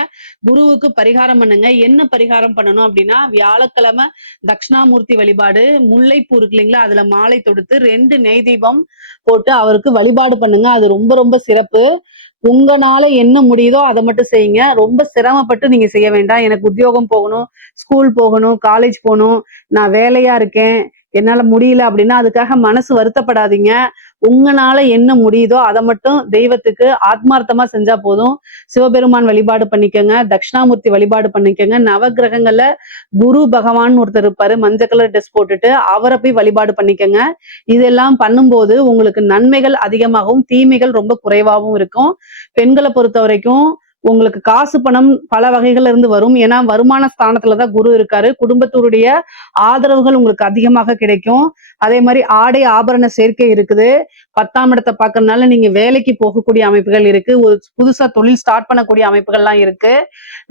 குருவுக்கு பரிகாரம் பண்ணுங்க. என்ன பரிகாரம் பண்ணணும் அப்படின்னா வியாழக்கிழமை தட்சிணாமூர்த்தி வழிபாடு, முல்லைப்பூ இருக்கு இல்லைங்களா, அதுல மாலை தொடுத்து 2 நெய் தீபம் போட்டு அவருக்கு வழிபாடு பண்ணுங்க. அது ரொம்ப ரொம்ப சிறப்பு. உங்களால என்ன முடியுதோ அதை மட்டும் செய்யுங்க. ரொம்ப சிரமப்பட்டு நீங்க செய்ய வேண்டாம். எனக்கு உத்தியோகம் போகணும், ஸ்கூல் போகணும், காலேஜ் போகணும், நான் வேலையா இருக்கேன், என்னால முடியல அப்படின்னா அதுக்காக மனசு வருத்தப்படாதீங்க. உங்களால என்ன முடியுதோ அதை மட்டும் தெய்வத்துக்கு ஆத்மார்த்தமா செஞ்சா போதும். சிவபெருமான் வழிபாடு பண்ணிக்கோங்க, தட்சிணாமூர்த்தி வழிபாடு பண்ணிக்கோங்க. நவகிரகங்கள்ல குரு பகவான் ஒருத்தர் இருப்பாரு, மஞ்சள் கலர் ட்ரெஸ் போட்டுட்டு, அவரை போய் வழிபாடு பண்ணிக்கோங்க. இதெல்லாம் பண்ணும்போது உங்களுக்கு நன்மைகள் அதிகமாகவும் தீமைகள் ரொம்ப குறைவாகவும் இருக்கும். பெண்களை பொறுத்த வரைக்கும் உங்களுக்கு காசு பணம் பல வகைகள்ல இருந்து வரும். ஏன்னா வருமான ஸ்தானத்துலதான் குரு இருக்காரு. குடும்பத்தோருடைய ஆதரவுகள் உங்களுக்கு அதிகமாக கிடைக்கும். அதே மாதிரி ஆடை ஆபரண சேர்க்கை இருக்குது. 10ஆம் இடத்தை பார்க்கறதுனால நீங்க வேலைக்கு போகக்கூடிய அமைப்புகள் இருக்கு. ஒரு புதுசா தொழில் ஸ்டார்ட் பண்ணக்கூடிய அமைப்புகள்லாம் இருக்கு.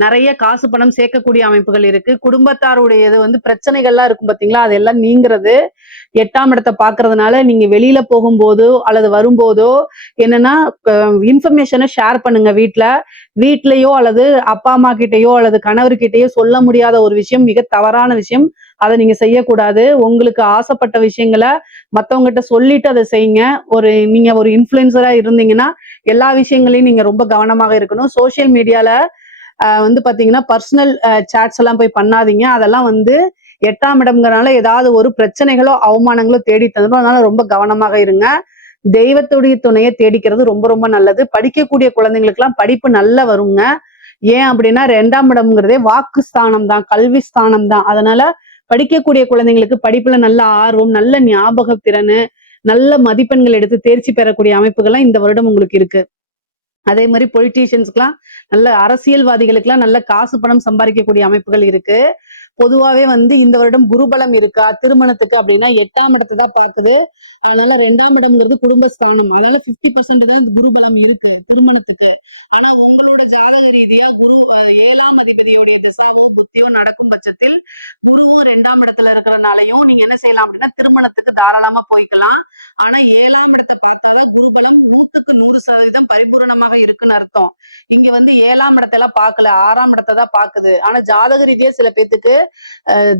நிறைய காசு பணம் சேர்க்கக்கூடிய அமைப்புகள் இருக்கு. குடும்பத்தாருடையது வந்து பிரச்சனைகள்லாம் இருக்கும் பாத்தீங்களா, அதெல்லாம் நீங்கிறது. 8ஆம் இடத்தை பார்க்கறதுனால நீங்க வெளியில போகும்போதோ அல்லது வரும்போதோ என்னன்னா இன்ஃபர்மேஷனை ஷேர் பண்ணுங்க. வீட்லயோ அல்லது அப்பா அம்மா கிட்டயோ அல்லது கணவர்கிட்டயோ சொல்ல முடியாத ஒரு விஷயம் மிக தவறான விஷயம். அதை நீங்க செய்யக்கூடாது. உங்களுக்கு ஆசைப்பட்ட விஷயங்களை மத்தவங்ககிட்ட சொல்லிட்டு அதை செய்யுங்க. நீங்க ஒரு இன்ஃபுளுசரா இருந்தீங்கன்னா எல்லா விஷயங்களையும் நீங்க ரொம்ப கவனமாக இருக்கணும். சோசியல் மீடியால வந்து பாத்தீங்கன்னா பர்சனல் சாட்ஸ் எல்லாம் போய் பண்ணாதீங்க. அதெல்லாம் வந்து 8ஆம் இடம்ங்கிறனால ஏதாவது ஒரு பிரச்சனைகளோ அவமானங்களோ தேடி தந்துடும். அதனால ரொம்ப கவனமாக இருங்க. தெய்வத்துடைய துணையை தேடிக்கிறது ரொம்ப ரொம்ப நல்லது. படிக்கக்கூடிய குழந்தைங்களுக்கு எல்லாம் படிப்பு நல்லா வருங்க. ஏன் அப்படின்னா 2ஆம் இடம்ங்கிறதே வாக்கு ஸ்தானம் தான், கல்வி ஸ்தானம் தான். அதனால படிக்கக்கூடிய குழந்தைங்களுக்கு படிப்புல நல்ல ஆர்வம், நல்ல ஞாபக திறனு, நல்ல மதிப்பெண்கள் எடுத்து தேர்ச்சி பெறக்கூடிய அமைப்புகள்லாம் இந்த வருடம் உங்களுக்கு இருக்கு. அதே மாதிரி பொலிட்டீஷியன்ஸ்க்குலாம், நல்ல அரசியல்வாதிகளுக்கெல்லாம் நல்ல காசு பணம் சம்பாதிக்கக்கூடிய அமைப்புகள் இருக்கு. பொதுவாவே வந்து இந்த வருடம் குருபலம் இருக்கா திருமணத்துக்கு அப்படின்னா 8ஆம் இடத்தை தான் பார்க்குது. அதனால 2ஆம் இடம்ங்கிறது குடும்பஸ்தானம். அதனால 50% தான் குருபலம் இருக்கு திருமணத்துக்கு. ஆனா உங்களோட ஜாதக ரீதியா குரு 7ஆம் அதிபதியோடைய திசாவோ புத்தியோ நடக்கும் பட்சத்தில் குருவும் 2ஆம் இடத்துல இருக்கிறனாலையும் நீங்க என்ன செய்யலாம் அப்படின்னா திருமணத்துக்கு தாராளமா போய் அனுபவிக்கலாம். ஆனா 7ஆம் இடத்தை பார்த்தாதான் குருபலம் 100% பரிபூரணமாக இருக்குன்னு அர்த்தம். இங்க வந்து 7ஆம் இடத்தை எல்லாம் பார்க்கல, 6ஆம் இடத்தை தான் பாக்குது. ஆனா ஜாதக ரீதியா சில பேத்துக்கு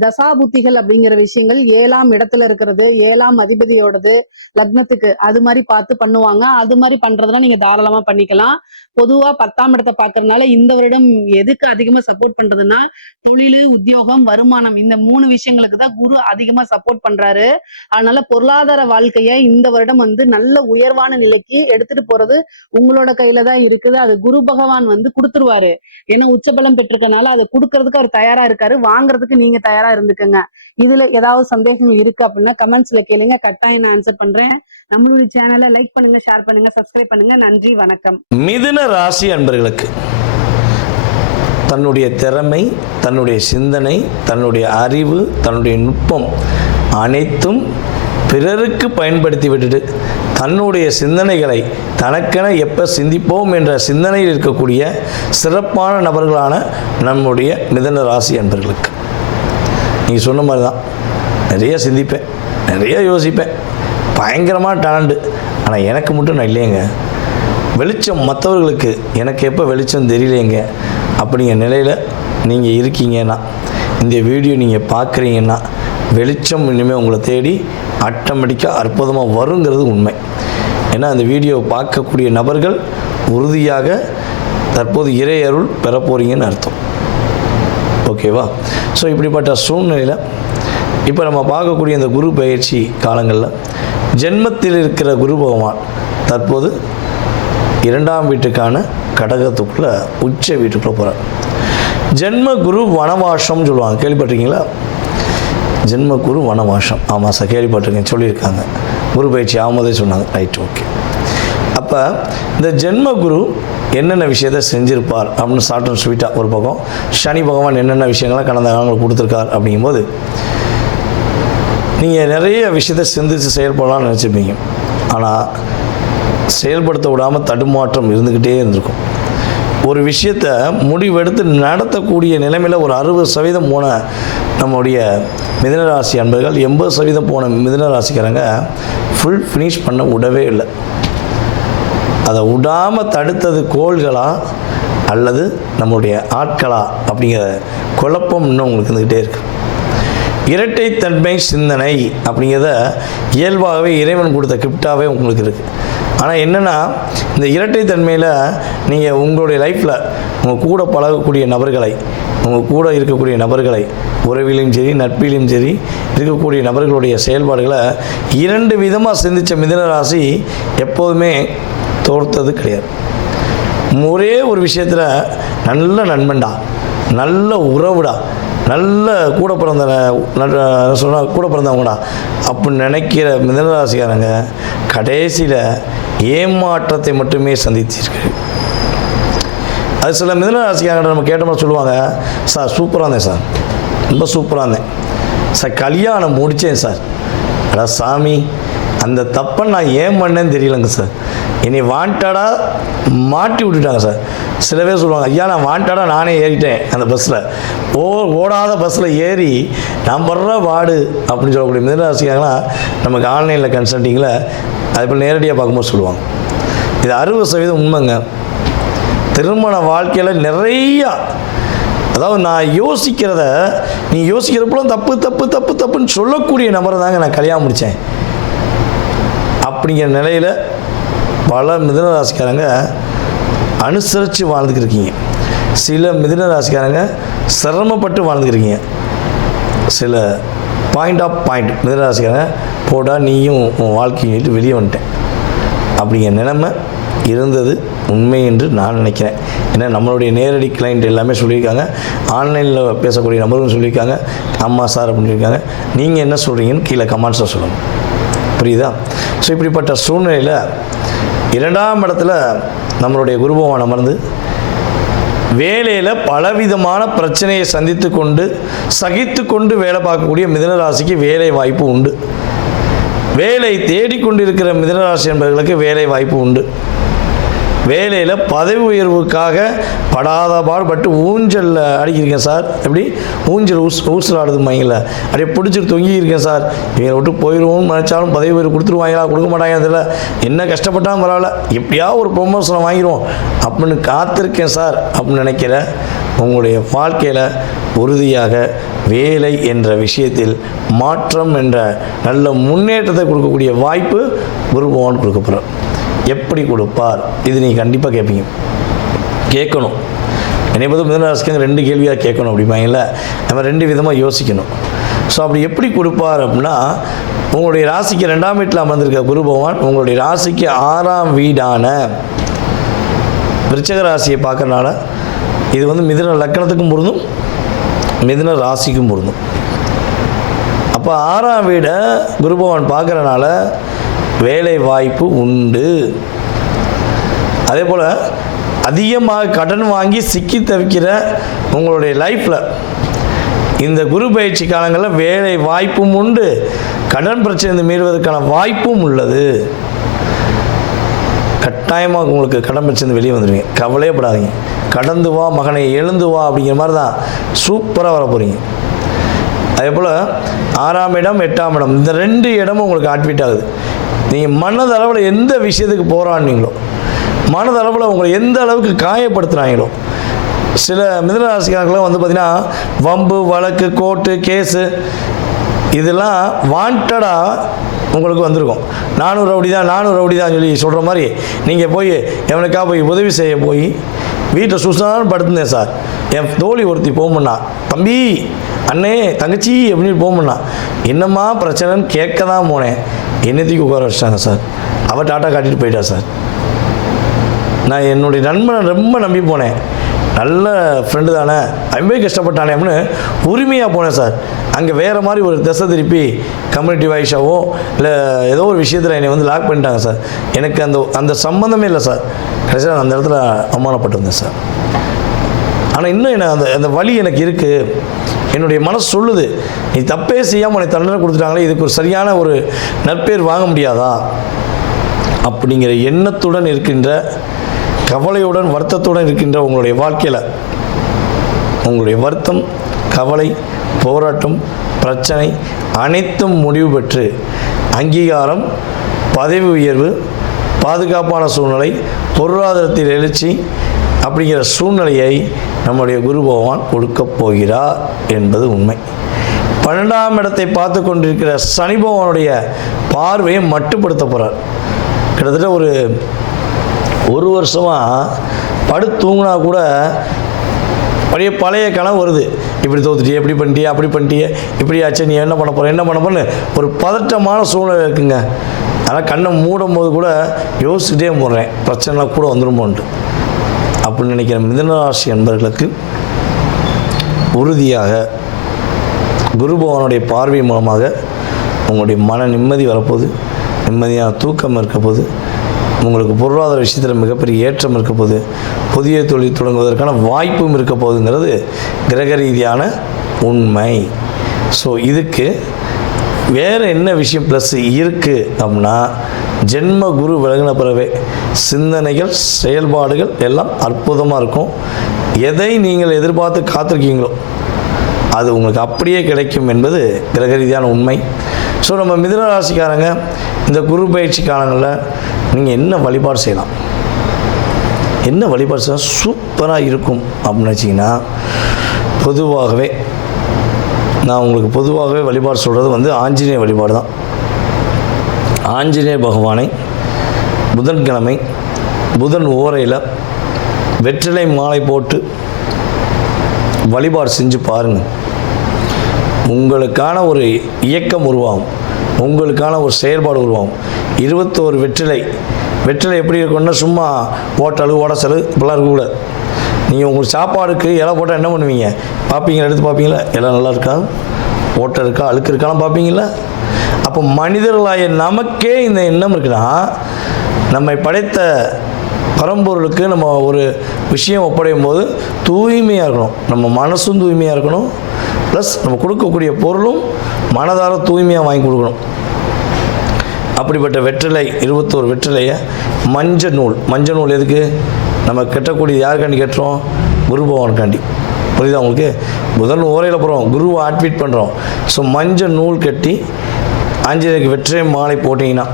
தசாபுத்திகள் அப்படிங்கிற விஷயங்கள் 7ஆம் இடத்துல இருக்கிறது, 7ஆம் அதிபதியோடது லக்னத்துக்கு அது மாதிரி பார்த்து பண்ணுவாங்க. அது மாதிரி பண்றதுனா நீங்க தாராளமா பண்ணிக்கலாம். பொதுவா 10ஆம் இடத்தை பாக்குறதுனால இந்த வருடம் எதுக்கு அதிகமா சப்போர்ட் பண்றதுன்னா தொழில், உத்தியோகம், வருமானம் இந்த 3 விஷயங்களுக்கு தான் குரு அதிகமா சப்போர்ட் பண்றாரு. அதனால பொருளாதார வாழ்க்கைய இந்த வருடம் வந்து நல்ல உயர்வான நிலைக்கு எடுத்துட்டு போறது உங்களோட கையில தான் இருக்குது. அது குரு பகவான் வந்து கொடுத்துருவாரு. ஏன்னா உச்சபலம் பெற்றிருக்கனால அதை கொடுக்கறதுக்கு அவர் தயாரா இருக்காரு. வாங்குறதுக்கு நீங்க தயாரா இருந்துக்கங்க. இதுல ஏதாவது சந்தேகங்கள் இருக்கு அப்படின்னா கமெண்ட்ஸ்ல கேளுங்க, கட்டாயம் நான் ஆன்சர் பண்றேன். நம்மளுடைய சேனலை லைக் பண்ணுங்க, ஷேர் பண்ணுங்க, சப்ஸ்கிரைப் பண்ணுங்க. நன்றி, வணக்கம். மிதுன ராசி அன்பர்களுக்கு தன்னுடைய திறமை, தன்னுடைய சிந்தனை, தன்னுடைய அறிவு, தன்னுடைய நுட்பம் அனைத்தும் பிறருக்கு பயன்படுத்தி விட்டுட்டு தன்னுடைய சிந்தனைகளை தனக்கென எப்போ சிந்திப்போம் என்ற சிந்தனையில் இருக்கக்கூடிய சிறப்பான நபர்களான நம்முடைய மிதுன ராசி அன்பர்களுக்கு நீங்கள் சொன்ன மாதிரி தான் நிறைய சிந்திப்பேன், நிறைய யோசிப்பேன், பயங்கரமான டேலண்டு. ஆனால் எனக்கு மட்டும் நான் இல்லையேங்க, வெளிச்சம் மற்றவர்களுக்கு எனக்கு எப்போ வெளிச்சம் தெரியலேங்க அப்படிங்கிற நிலையில் நீங்கள் இருக்கீங்கன்னா, இந்த வீடியோ நீங்கள் பார்க்குறீங்கன்னா வெளிச்சம் இனிமேல் உங்களை தேடி ஆட்டோமேட்டிக்காக அற்புதமாக வருங்கிறது உண்மை. ஏன்னா அந்த வீடியோவை பார்க்கக்கூடிய நபர்கள் உறுதியாக தற்போது இறை அருள் பெற போகிறீங்கன்னு அர்த்தம். ஓகேவா? ஸோ இப்படிப்பட்ட சூழ்நிலையில் இப்போ நம்ம பார்க்கக்கூடிய இந்த குரு பயிற்சி காலங்களில் ஜென்மத்தில் இருக்கிற குரு பகவான் தற்போது 2ஆம் வீட்டுக்கான கடகத்துக்குள்ளே உச்ச வீட்டுக்குள்ளே போகிறார். ஜென்ம குரு வனவாசம்னு சொல்லுவாங்க, கேள்விப்பட்டிருக்கீங்களா? ஜென்ம குரு வனவாசம், ஆமாம் சார் கேள்விப்பட்டிருக்கேன், சொல்லியிருக்காங்க. குரு பயிற்சி ஆகும்போதே சொன்னாங்க. Right, okay. அப்போ இந்த ஜென்ம குரு என்னென்ன விஷயத்தை செஞ்சிருப்பார் அப்படின்னு ஷார்ட் அண்ட் ஸ்வீட்டாக ஒரு பக்கம், சனி பகவான் என்னென்ன விஷயங்கள்லாம் கடந்த காலங்களில் கொடுத்துருக்கார் அப்படிங்கும்போது நீங்கள் நிறைய விஷயத்தை சிந்தித்து செயல்படலாம்னு நினச்சிப்பீங்க. ஆனால் செயல்படுத்த விடாமல் தடுமாற்றம் இருந்துக்கிட்டே இருந்திருக்கும். ஒரு விஷயத்தை முடிவெடுத்து நடத்தக்கூடிய நிலைமையில் ஒரு 60% போன நம்முடைய மிதுனராசி அன்பர்கள் 80% போன மிதுனராசிக்காரங்க ஃபுல் ஃபினிஷ் பண்ண விடவே இல்லை. அதை விடாமல் தடுத்தது கோள்களா அல்லது நம்மளுடைய ஆட்களா அப்படிங்கிற குழப்பம் இன்னும் உங்களுக்கு இருந்துக்கிட்டே இருக்குது. இரட்டைத்தன்மை சிந்தனை அப்படிங்கிறத இயல்பாகவே இறைவன் கொடுத்த கிஃப்டாகவே உங்களுக்கு இருக்குது. ஆனால் என்னென்னா இந்த இரட்டைத்தன்மையில் நீங்கள் உங்களுடைய லைஃப்பில் உங்கள் கூட பழகக்கூடிய நபர்களை, உங்கள் கூட இருக்கக்கூடிய நபர்களை, உறவிலையும் சரி நட்பிலையும் சரி இருக்கக்கூடிய நபர்களுடைய செயல்பாடுகளை 2 விதமாக சிந்தித்த மிதுனராசி எப்போதுமே தோர்த்தது கிடையாது. ஒரே ஒரு விஷயத்தில் நல்ல நண்பன்டா, நல்ல உறவுடா, நல்ல கூட பிறந்த சொன்னால் கூட பிறந்தவங்கடா அப்படின்னு நினைக்கிற மிதுனராசிக்காரங்க கடைசியில் ஏமாற்றத்தை மட்டுமே சந்திச்சிருக்கு. அது சில மிதுனராசிக்காரங்க நம்ம கேட்டோம்னா சொல்லுவாங்க, சார் சூப்பராக இருந்தேன் சார், ரொம்ப சூப்பராக இருந்தேன் சார், கல்யாணம் முடித்தேன் சார், அடா சாமி அந்த தப்பை நான் ஏன் பண்ணேன்னு தெரியலங்க சார், என்னை வாண்டடாக மாட்டி விட்டுட்டாங்க சார். சில பேர் சொல்லுவாங்க, ஐயா நான் வாண்டடாக நானே ஏறிட்டேன் அந்த பஸ்ஸில், ஓடாத பஸ்ஸில் ஏறி நான் படுற வாடு அப்படின்னு சொல்லக்கூடிய மிதுனராசிக்காரங்களாம் நமக்கு ஆன்லைனில் கன்சல்ட்டிங்கில் அது போல் நேரடியாக பார்க்கும்போது சொல்லுவாங்க. இது 60% உண்மைங்க. திருமண வாழ்க்கையில் நிறையா, அதாவது நான் யோசிக்கிறத நீ யோசிக்கிறப்பெல்லாம் தப்பு தப்பு தப்பு தப்புன்னு சொல்லக்கூடிய நபரை தாங்க நான் கல்யாணம் முடித்தேன் அப்படிங்கிற நிலையில் பல மிதுனராசிக்காரங்க அனுசரித்து வாழ்ந்துக்கிட்டு இருக்கீங்க. சில மிதுனராசிக்காரங்க சிரமப்பட்டு வாழ்ந்துக்கிறீங்க. சில பாயிண்ட் மிதுனராசிக்காரங்க போடா நீயும் உன் வாழ்க்கையை விட்டு வெளியே வந்துட்டேன் அப்படிங்கிற நிலைமை இருந்தது உண்மை என்று நான் நினைக்கிறேன். ஏன்னா நம்மளுடைய நேரடி கிளைண்ட் எல்லாமே சொல்லியிருக்காங்க, ஆன்லைனில் பேசக்கூடிய நபர்களும் சொல்லியிருக்காங்க, ஆமாம் சார் அப்படின்னு சொல்லியிருக்காங்க. நீங்கள் என்ன சொல்கிறீங்கன்னு கீழே கமெண்ட்ஸில் சொல்லணும். புரியுதா? ஸோ இப்படிப்பட்ட சூழ்நிலையில் 2ஆம் இடத்துல நம்மளுடைய குரு பகவான் அமர்ந்து வேலையில் பலவிதமான பிரச்சனையை சந்தித்து கொண்டு சகித்து கொண்டு வேலை பார்க்கக்கூடிய மிதுனராசிக்கு வேலை வாய்ப்பு உண்டு. வேலை தேடிக்கொண்டிருக்கிற மிதுனராசி என்பவர்களுக்கு வேலை வாய்ப்பு உண்டு. வேலையில் பதவி உயர்வுக்காக படாத பாடுபட்டு ஊஞ்சலில் அடிக்கிருக்கேன் சார். எப்படி ஊஞ்சல் ஊசல் ஆடுதுமாங்கள அப்படியே பிடிச்சிட்டு தொங்கியிருக்கேன் சார். இவங்களை விட்டு போயிடுவோம்னு நினச்சாலும் பதவி உயர்வு கொடுத்துருவாங்களா கொடுக்க மாட்டாங்க, அதில் என்ன கஷ்டப்பட்டாலும் பரவாயில்ல எப்படியாவது ஒரு ப்ரொமோஷனை வாங்கிடுவோம் அப்படின்னு காத்திருக்கேன் சார் அப்படின்னு நினைக்கிற உங்களுடைய வாழ்க்கையில் உறுதியாக வேலை என்ற விஷயத்தில் மாற்றம் என்ற நல்ல முன்னேற்றத்தை கொடுக்கக்கூடிய வாய்ப்பு குரு பகவான் கொடுக்க போகிறார். எப்படி கொடுப்பார்? இது நீங்கள் கண்டிப்பாக கேட்பீங்க, கேட்கணும். என்னை பொறுத்த மிதுன ராசிக்கு 2 கேள்வியாக கேட்கணும் அப்படிம்பாங்கல்ல, நம்ம 2 விதமாக யோசிக்கணும். ஸோ அப்படி எப்படி கொடுப்பார் அப்படின்னா, உங்களுடைய ராசிக்கு 2ஆம் வீட்டில் அமர்ந்திருக்க குரு பகவான் உங்களுடைய ராசிக்கு 6ஆம் வீடான விருச்சிக ராசியை பார்க்கறனால இது வந்து மிதுன லக்கணத்துக்கும் பொருந்தும், மிதுன ராசிக்கும் பொருந்தும். அப்போ 6ஆம் வீடை குரு பகவான் பார்க்கறனால வேலை வாய்ப்பு உண்டு. அதே போல் அதிகமாக கடன் வாங்கி சிக்கி தவிக்கிற உங்களுடைய லைஃப்பில் இந்த குரு பயிற்சி காலங்களில் வேலை வாய்ப்பும் உண்டு, கடன் பிரச்சனை மீறுவதற்கான வாய்ப்பும் உள்ளது. கட்டாயமாக உங்களுக்கு கடன் பிரச்சனை வெளியே வந்துடுவீங்க, கவலையப்படாதீங்க. கடந்து வா மகனை எழுந்து வா அப்படிங்கிற மாதிரி தான் சூப்பராக வர போகிறீங்க. அதே போல் 6ஆம் இடம் 8ஆம் இடம் இந்த 2 இடமும் உங்களுக்கு ஆக்டிவேட் ஆகுது. நீங்கள் மனதளவில் எந்த விஷயத்துக்கு போராடினீங்களோ, மனதளவில் உங்களை எந்த அளவுக்கு காயப்படுத்துகிறாங்களோ, சில மிதுன ராசிக்காரங்களாம் வந்து பார்த்திங்கன்னா வம்பு வழக்கு கோர்ட்டு கேஸு இதெல்லாம் வாண்டடாக உங்களுக்கு வந்திருக்கும். 400 ரவுடி தான் சொல்லி சொல்கிற மாதிரி நீங்கள் போய் எவனுக்காக போய் உதவி செய்ய போய் வீட்டில் சுசான்னு படுத்துனேன் சார். என் தோழி ஒருத்தி போகமுன்னா, தம்பி அண்ணே தங்கச்சி அப்படின்னு போகமுன்னா, என்னம்மா பிரச்சனைன்னு கேட்க தான் போனேன். என்னத்தையும் உட்கார வச்சிட்டாங்க சார். அவள் டாட்டா காட்டிட்டு போயிட்டா சார். நான் என்னுடைய நண்பனை ரொம்ப நம்பி போனேன், நல்ல ஃப்ரெண்டு தானே, அவன் கஷ்டப்பட்டானே அப்படின்னு உரிமையாக போனேன் சார். அங்கே வேறு மாதிரி ஒரு திசை திருப்பி கம்யூனிட்டி வாய்ஸாவோ இல்லை ஏதோ ஒரு விஷயத்தில் என்னை வந்து லாக் பண்ணிட்டாங்க சார். எனக்கு அந்த சம்மந்தமே இல்லை சார். கடைசியாக நான் அந்த இடத்துல அவமானப்பட்டிருந்தேன் சார். ஆனால் இன்னும் என்ன அந்த வலி எனக்கு இருக்குது. என்னுடைய மனசு சொல்லுது, நீ தப்பே செய்யாமல் உனக்கு தண்டனை கொடுத்துட்டாங்களே, இதுக்கு ஒரு சரியான ஒரு நற்பேர் வாங்க முடியாதா அப்படிங்கிற எண்ணத்துடன் இருக்கின்ற, கவலையுடன் வருத்தத்துடன் இருக்கின்ற உங்களுடைய வாழ்க்கையில் உங்களுடைய வருத்தம், கவலை, போராட்டம், பிரச்சனை அனைத்தும் முடிவு பெற்று அங்கீகாரம், பதவி உயர்வு, பாதுகாப்பான சூழ்நிலை, பொருளாதாரத்தில் எழுச்சி அப்படிங்கிற சூழ்நிலையை நம்முடைய குரு பகவான் கொடுக்கப் போகிறார் என்பது உண்மை. 12ஆம் இடத்தை பார்த்து கொண்டிருக்கிற சனி பகவானுடைய பார்வையை மட்டுப்படுத்த போகிறார். கிட்டத்தட்ட ஒரு வருஷமாக படுத்து தூங்கினா கூட பழைய கனவு வருது. இப்படி தோத்துட்டியே, இப்படி பண்ணிட்டியே, அப்படி பண்ணிட்டியே, இப்படி ஆச்சு, நீ என்ன பண்ண போகிறேன்னு ஒரு பதட்டமான சூழ்நிலை இருக்குங்க. ஆனால் கண்ணை மூடும் போது கூட யோசிச்சுட்டே போடுறேன், பிரச்சனைலாம் கூட வந்துடுமோன்ட்டு அப்படின்னு நினைக்கிற மிதுன ராசி என்பவர்களுக்கு உறுதியாக குரு பகவானுடைய பார்வை மூலமாக உங்களுடைய மன நிம்மதி வரப்போகுது, நிம்மதியான தூக்கம் இருக்க போது, உங்களுக்கு பொருளாதார விஷயத்தில் மிகப்பெரிய ஏற்றம் இருக்க போது, புதிய தொழில் தொடங்குவதற்கான வாய்ப்பும் இருக்க போகுதுங்கிறது கிரக ரீதியான உண்மை. ஸோ இதுக்கு வேறு என்ன விஷயம் ப்ளஸ் இருக்குது அப்படின்னா, ஜென்ம குரு விலகின பிறவே சிந்தனைகள் செயல்பாடுகள் எல்லாம் அற்புதமாக இருக்கும். எதை நீங்கள் எதிர்பார்த்து காத்திருக்கீங்களோ அது உங்களுக்கு அப்படியே கிடைக்கும் என்பது கிரக ரீதியான உண்மை. ஸோ நம்ம மிதுன ராசிக்காரங்க இந்த குரு பயிற்சி காலங்களில் நீங்கள் என்ன வழிபாடு செய்யலாம், என்ன வழிபாடு செய்யலாம் சூப்பராக இருக்கும் அப்படின்னு வச்சிங்கன்னா, பொதுவாகவே நான் உங்களுக்கு பொதுவாகவே வழிபாடு சொல்கிறது வந்து ஆஞ்சநேய வழிபாடு தான். ஆஞ்சநேய பகவானை புதன்கிழமை புதன் ஓரையில் வெற்றிலை மாலை போட்டு வழிபாடு செஞ்சு பாருங்கள். உங்களுக்கான ஒரு இயக்கம் உருவாகும், உங்களுக்கான ஒரு செயல்பாடு உருவாகும். 21 வெற்றிலை எப்படி இருக்குன்னா, சும்மா ஓட்டலு ஓடச்சலு இப்படிலாம் இருக்கக்கூடாது. நீங்கள் உங்களுக்கு சாப்பாடுக்கு இலை போட்டால் என்ன பண்ணுவீங்க, பார்ப்பீங்களா, எடுத்து பார்ப்பீங்களா, எல்லாம் நல்லா இருக்கா, ஓட்டை இருக்கா, அழுக்கு இருக்காலாம் பார்ப்பீங்களா. அப்போ மனிதர்களாய நமக்கே இந்த எண்ணம் இருக்குன்னா, நம்மை படைத்த பரம்பொருளுக்கு நம்ம ஒரு விஷயம் ஒப்படையும் போது தூய்மையாக இருக்கணும், நம்ம மனசும் தூய்மையாக இருக்கணும், ப்ளஸ் நம்ம கொடுக்கக்கூடிய பொருளும் மனதார தூய்மையாக வாங்கி கொடுக்கணும். அப்படிப்பட்ட வெற்றிலை 21 வெற்றிலையை மஞ்சள் நூல் எதுக்கு? நம்ம கட்டக்கூடியது யாருக்காண்டி கட்டுறோம்? குரு பகவானுக்காண்டி. புரியுதா உங்களுக்கு? முதல் ஓரையில் போகிறோம், குருவை ஆட்வீட் பண்ணுறோம். ஸோ மஞ்சள் நூல் கட்டி ஆஞ்சநேயருக்கு வெற்றிலை மாலை போட்டிங்கன்னா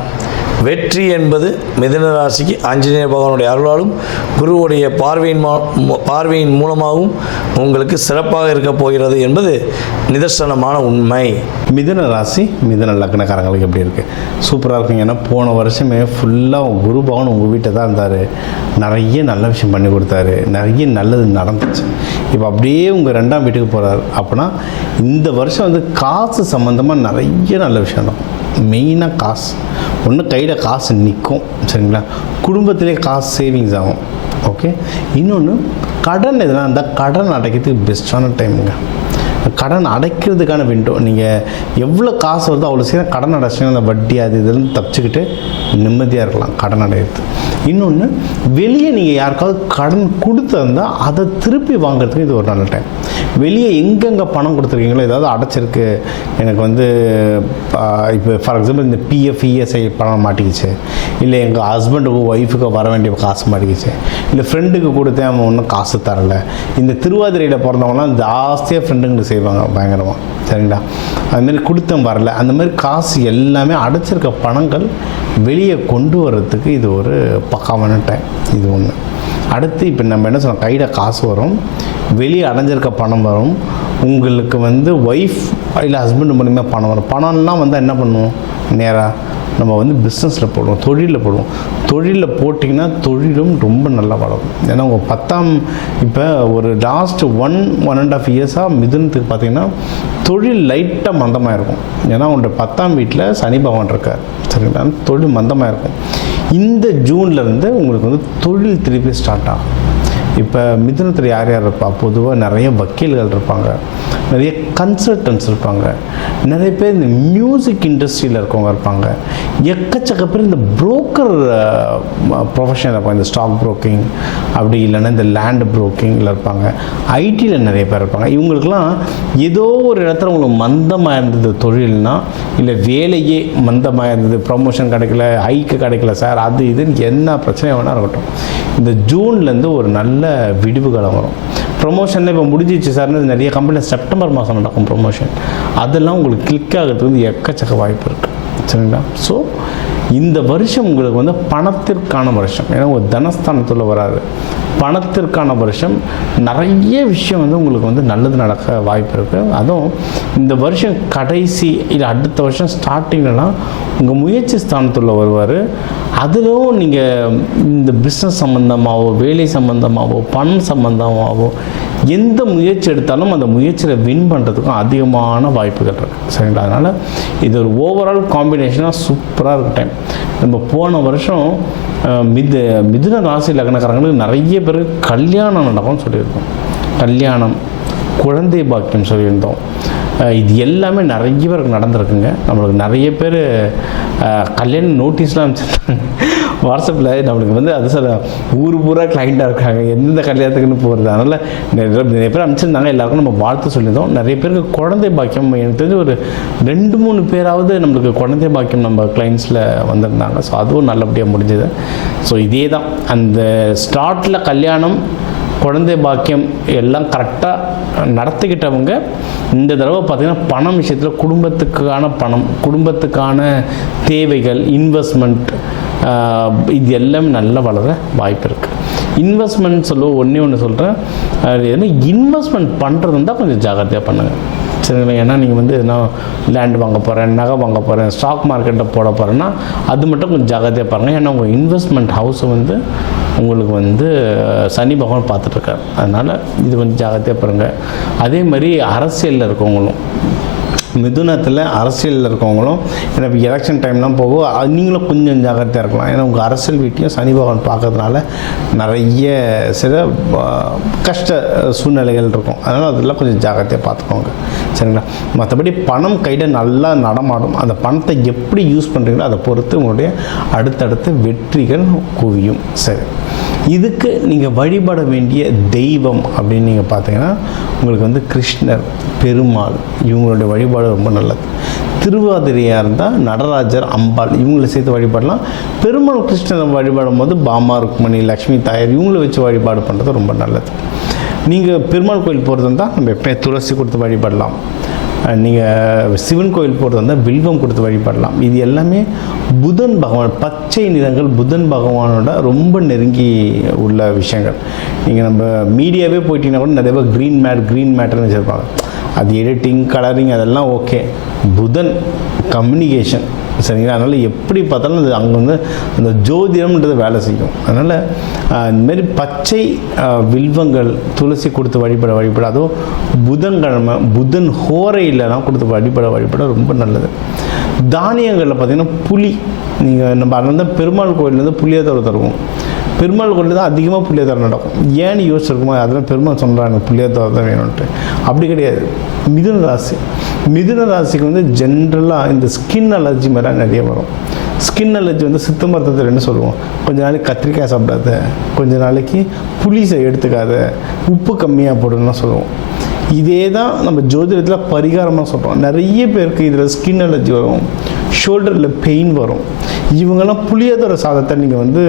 வெற்றி என்பது மிதுன ராசிக்கு ஆஞ்சநேய பகவானுடைய அருளாலும் குருவுடைய பார்வையின் மூலமாகவும் உங்களுக்கு சிறப்பாக இருக்க போகிறது என்பது நிதர்சனமான உண்மை. மிதுன ராசி மிதுன லக்னக்காரங்களுக்கு எப்படி இருக்குது? சூப்பராக இருக்குங்க. ஏன்னா போன வருஷமே ஃபுல்லாக குரு பகவான் உங்கள் வீட்டை தான் இருந்தார். நிறைய நல்ல விஷயம் பண்ணி கொடுத்தாரு, நிறைய நல்லது நடந்துச்சு. இப்போ அப்படியே உங்கள் 2ஆம் வீட்டுக்கு போகிறாரு. அப்படின்னா இந்த வருஷம் வந்து காசு சம்மந்தமாக நிறைய நல்ல விஷயம் நடக்கும். மெயினாக காசு ஒன்று கையில் காசு நிற்கும். சரிங்களா? குடும்பத்திலே காசு சேவிங்ஸ் ஆகும். ஓகே. இன்னொன்று கடன் எதுனா இருந்தால் கடன் அடைக்கிறதுக்கு பெஸ்ட்டான டைமுங்க. கடன் அடைக்கிறதுக்கான விண்டோ. நீங்கள் எவ்வளோ காசு வருதோ அவ்வளோ சீக்கிரம் கடன் அடைச்சிங்கன்னா அந்த வட்டி அது இதுலேருந்து தப்பிச்சுக்கிட்டு நிம்மதியாக இருக்கலாம் கடன் அடையிறது. இன்னொன்று வெளியே நீங்கள் யாருக்காவது கடன் கொடுத்துருந்தால் அதை திருப்பி வாங்குறதுக்கு இது ஒரு நல்ல டைம். வெளியே எங்கெங்கே பணம் கொடுத்துருக்கீங்களோ ஏதாவது அடைச்சிருக்கு, எனக்கு வந்து இப்போ ஃபார் எக்ஸாம்பிள் இந்த பிஎஃப் இஎஸ்ஐ பணம் மாட்டிக்கிச்சு, இல்லை எங்கள் ஹஸ்பண்டுக்கோ ஒய்ஃபுக்கோ வர வேண்டிய காசு மாட்டிக்கிச்சு, இல்லை ஃப்ரெண்டுக்கு கொடுத்தேன் அவன் ஒன்றும் காசு தரலை. இந்த திருவாதிரையில் பிறந்தவங்களாம் ஜாஸ்தியாக ஃப்ரெண்டுங்களுக்கு செய்வாங்க பயங்கரமாக. சரிங்களா? அதுமாரி கொடுத்தம் வரல. அந்த மாதிரி காசு எல்லாமே அடைச்சிருக்க பணங்கள் வெளியே கொண்டு வர்றதுக்கு இது ஒரு பக்காவான டைம். இது ஒன்று. அடுத்து இப்போ நம்ம என்ன சொன்னோம், கையில் காசு வரும், வெளியே அடைஞ்சிருக்க பணம் வரும், உங்களுக்கு வந்து ஒய்ஃப் இல்லை ஹஸ்பண்ட் மூலிமா பணம் வரும். பணம்லாம் வந்தால் என்ன பண்ணுவோம், நேராக நம்ம வந்து பிஸ்னஸில் போடுவோம், தொழிலில் போடுவோம். தொழிலில் போட்டிங்கன்னா தொழிலும் ரொம்ப நல்லா வளரும். ஏன்னா உங்கள் 10ஆம் இப்போ ஒரு லாஸ்ட் 1.5 இயர்ஸாக மிதுனத்துக்கு பார்த்திங்கன்னா தொழில் லைட்டாக மந்தமாக இருக்கும். ஏன்னா உங்களுடைய 10ஆம் வீட்டில் சனி பகவான் இருக்கார். சரிங்களா? தொழில் மந்தமாக இருக்கும். இந்த ஜூன்லேருந்து உங்களுக்கு வந்து தொழில் திருப்பி ஸ்டார்ட் ஆகும். இப்போ மிதுனத்தில் யார் யார் இருப்பா? பொதுவாக நிறைய வக்கீல்கள் இருப்பாங்க, நிறைய கன்சல்டன்ஸ் இருப்பாங்க, நிறைய பேர் இந்த மியூசிக் இண்டஸ்ட்ரியில் இருக்கவங்க இருப்பாங்க, எக்கச்சக்க பேர் இந்த புரோக்கர் ப்ரொஃபஷனில் இருப்பாங்க. இந்த ஸ்டாக் புரோக்கிங் அப்படி இல்லைன்னா இந்த லேண்ட் புரோக்கிங்கில் இருப்பாங்க, ஐடியில் நிறைய பேர் இருப்பாங்க. இவங்களுக்கெல்லாம் ஏதோ ஒரு இடத்துல உங்களுக்கு மந்தமாக இருந்தது தொழில்னா, இல்லை வேலையே மந்தமாக இருந்தது, ப்ரமோஷன் கிடைக்கல, ஹைக்கு கிடைக்கல சார், அது இதுன்னு என்ன பிரச்சனை வேணால் இருக்கட்டும், இந்த ஜூன்லேருந்து ஒரு நல்ல விடிவு காலம் வரும். ப்ரொமோஷனில் இப்போ முடிஞ்சிச்சு சார்னு நிறைய கம்பெனியில் செப்டம்பர் மாதம் நடக்கும் ப்ரொமோஷன். அதெல்லாம் உங்களுக்கு கிளிக் ஆகிறதுக்கு வந்து எக்கச்சக்க வாய்ப்பு இருக்குது. சரிங்களா? ஸோ இந்த வருஷம் உங்களுக்கு வந்து பணத்திற்கான வருஷம். ஏன்னா உங்கள் தனஸ்தானத்தில் வராது, பணத்திற்கான வருஷம். நிறைய விஷயம் வந்து உங்களுக்கு வந்து நல்லது நடக்க வாய்ப்பு இருக்குது. அதுவும் இந்த வருஷம் கடைசி இல்லை அடுத்த வருஷம் ஸ்டார்டிங்லாம் உங்கள் முயற்சி ஸ்தானத்தில் வருவார். அதிலும் நீங்கள் இந்த பிஸ்னஸ் சம்மந்தமாகவோ வேலை சம்மந்தமாகவோ பணம் சம்மந்தமாகவோ எந்த முயற்சி எடுத்தாலும் அந்த முயற்சியில் வின் பண்ணுறதுக்கும் அதிகமான வாய்ப்புகள் இருக்குது. சரிங்களா? அதனால் இது ஒரு ஓவரால் காம்பினேஷனாக சூப்பராக இருக்க டைம். நம்ம போன வருஷம் மிதுன ராசி லக்னக்காரங்களுக்கு நிறைய பேர் கல்யாணம் நடக்கும்னு சொல்லியிருக்கோம். கல்யாணம், குழந்தை பாக்கியம் சொல்லியிருந்தோம். இது எல்லாமே நிறைய பேருக்கு நடந்திருக்குங்க. நம்மளுக்கு நிறைய பேர் கல்யாண நோட்டீஸ்லாம் அனுப்பிச்சிருக்காங்க வாட்ஸ்அப்பில். நம்மளுக்கு வந்து அது சில ஊர் பூரா கிளைண்ட்டாக இருக்காங்க, எந்த கல்யாணத்துக்குன்னு போகிறது. அதனால் நிறைய பேர் அனுப்பிச்சிருந்தாங்க. எல்லாருக்கும் நம்ம வாழ்த்து சொல்லியிருந்தோம். நிறைய பேருக்கு குழந்தை பாக்கியம், எனக்கு தெரிஞ்சு ஒரு 2-3 பேராவது நம்மளுக்கு குழந்தை பாக்கியம் நம்ம கிளைண்ட்ஸில் வந்திருந்தாங்க. ஸோ அதுவும் நல்லபடியாக முடிஞ்சது. ஸோ இதே தான் அந்த ஸ்டார்ட்டில் கல்யாணம், குழந்தை பாக்கியம் எல்லாம் கரெக்டாக நடத்திக்கிட்டவங்க இந்த தடவை பார்த்திங்கன்னா பணம் விஷயத்தில் குடும்பத்துக்கான பணம், குடும்பத்துக்கான தேவைகள், இன்வெஸ்ட்மெண்ட், இது எல்லாமே நல்லா வளர வாய்ப்பு இருக்குது. இன்வெஸ்ட்மெண்ட் ஒன்று சொல்கிறேன், ஏன்னா இன்வெஸ்ட்மெண்ட் பண்ணுறது இருந்தால் கொஞ்சம் ஜாகிரதையாக பண்ணுங்கள். சரிங்களா? ஏன்னா நீங்கள் வந்து நான் லேண்ட் வாங்க போகிறேன், நகை வாங்க போகிறேன், ஸ்டாக் மார்க்கெட்டில் போட போகிறேன்னா அது மட்டும் கொஞ்சம் ஜாகிரதையாக பாருங்கள். ஏன்னா உங்கள் இன்வெஸ்ட்மெண்ட் ஹவுஸை வந்து உங்களுக்கு வந்து சனி பகவான் பார்த்துட்ருக்காரு. அதனால் இது கொஞ்சம் ஜாகிரதையாக பாருங்கள். அதே மாதிரி அரசியலில் இருக்கவங்களும், மிதுனத்தில் அரசியலில் இருக்கவங்களும், ஏன்னா இப்போ எலெக்ஷன் டைம்லாம் போகும், நீங்களும் கொஞ்சம் ஜாகிரதையாக இருக்கலாம். ஏன்னா உங்கள் அரசியல் வீட்டையும் சனி பகவான் பார்க்கறதுனால நிறைய சில கஷ்ட சூழ்நிலைகள் இருக்கும். அதனால் அதெல்லாம் கொஞ்சம் ஜாகிரதையாக பார்த்துக்கோங்க. சரிங்களா? மற்றபடி பணம் கையில் நல்லா நடமாடும். அந்த பணத்தை எப்படி யூஸ் பண்ணுறீங்களோ அதை பொறுத்து உங்களுடைய அடுத்தடுத்த வெற்றிகள் குவியும். சரி, இதுக்கு நீங்கள் வழிபட வேண்டிய தெய்வம் அப்படின்னு நீங்கள் பார்த்தீங்கன்னா உங்களுக்கு வந்து கிருஷ்ணர், பெருமாள், இவங்களுடைய வழிபாடு ரொம்ப நல்லது. திருவாதிரையாக இருந்தால் நடராஜர், அம்பாள் இவங்களை சேர்த்து வழிபாடலாம். பெருமாள் கிருஷ்ணனை வழிபாடும் போது பாமா, ருக்மணி, லக்ஷ்மி தாயார் இவங்களை வச்சு வழிபாடு பண்ணுறது ரொம்ப நல்லது. நீங்கள் பெருமாள் கோயில் போகிறது இருந்தால் நம்ம எப்போயும் துளசி கொடுத்து வழிபடலாம். நீங்கள் சிவன் கோயில் போகிறது இருந்தால் வில்வம் கொடுத்து வழிபடலாம். இது எல்லாமே புதன் பகவான், பச்சை நிறங்கள் புதன் பகவானோட ரொம்ப நெருங்கி உள்ள விஷயங்கள். நீங்கள் நம்ம மீடியாவே போயிட்டீங்கன்னா கூட நிறைய பேர் க்ரீன் மேட்டர்னு வச்சுருப்பாங்க. அது எடிட்டிங், கலரிங் அதெல்லாம் ஓகே. புதன் கம்யூனிகேஷன், சரிங்களா? அதனால் எப்படி பார்த்தாலும் அது அங்கே வந்து அந்த ஜோதிடம்ன்றது வேலை செய்யும். அதனால் இந்தமாரி பச்சை வில்வங்கள் துளசி கொடுத்து வழிபட அதுவும் புதன்கிழமை புதன் ஹோரையிலலாம் கொடுத்து வழிபட ரொம்ப நல்லது. தானியங்களில் பார்த்திங்கன்னா புளி, நீங்கள் நம்ம அதனால தான் பெருமாள் கோயிலேருந்து புளியோதரை தருவோம். பெருமாள் கோயிலில் தான் அதிகமாக புளியோதரை நடக்கும். ஏன்னு யோசிச்சிருக்குமா? அதெல்லாம் பெருமாள் சொல்கிறாங்க புளியோதரை தான் வேணும்ன்ட்டு. அப்படி கிடையாது. மிதுன ராசிக்கு வந்து ஜென்ரலாக இந்த ஸ்கின் அலர்ஜி மாதிரிலாம் நிறைய வரும். ஸ்கின் அலர்ஜி வந்து சித்த மருத்துவத்தில் என்ன சொல்லுவோம்? கொஞ்ச நாளைக்கு கத்திரிக்காய் சாப்பிடாத, கொஞ்ச நாளைக்கு புளிசை எடுத்துக்காத, உப்பு கம்மியாக போடுன்னு சொல்லுவோம். இதே தான் நம்ம ஜோதிடத்தில் பரிகாரமாக சொல்கிறோம். நிறைய பேருக்கு இதில் ஸ்கின் அலர்ஜி வரும், ஷோல்டரில் பெயின் வரும். இவங்கெல்லாம் புளியோதரை சாதத்தை நீங்கள் வந்து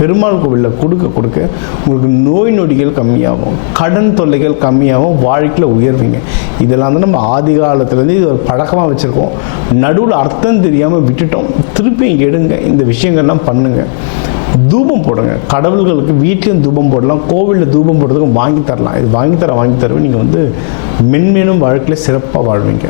பெருமாள் கோவிலில் கொடுக்க உங்களுக்கு நோய் நொடிகள் கம்மியாகும், கடன் தொல்லைகள் கம்மியாகும், வாழ்க்கையில் உயர்வீங்க. இதெல்லாம் வந்து நம்ம ஆதி காலத்துலேருந்து இது ஒரு பழக்கமாக வச்சுருக்கோம். நடுவில் அர்த்தம் தெரியாமல் விட்டுட்டோம். திருப்பி இங்கே எடுங்க, இந்த விஷயங்கள்லாம் பண்ணுங்கள். தூபம் போடுங்க. கடவுள்களுக்கு வீட்லேயும் தூபம் போடலாம், கோவிலில் தூபம் போடுறதுக்கும் வாங்கி தரலாம். இது வாங்கி தருவேன். நீங்கள் வந்து மென்மேலும் வாழ்க்கையில் சிறப்பாக வாழ்வீங்க.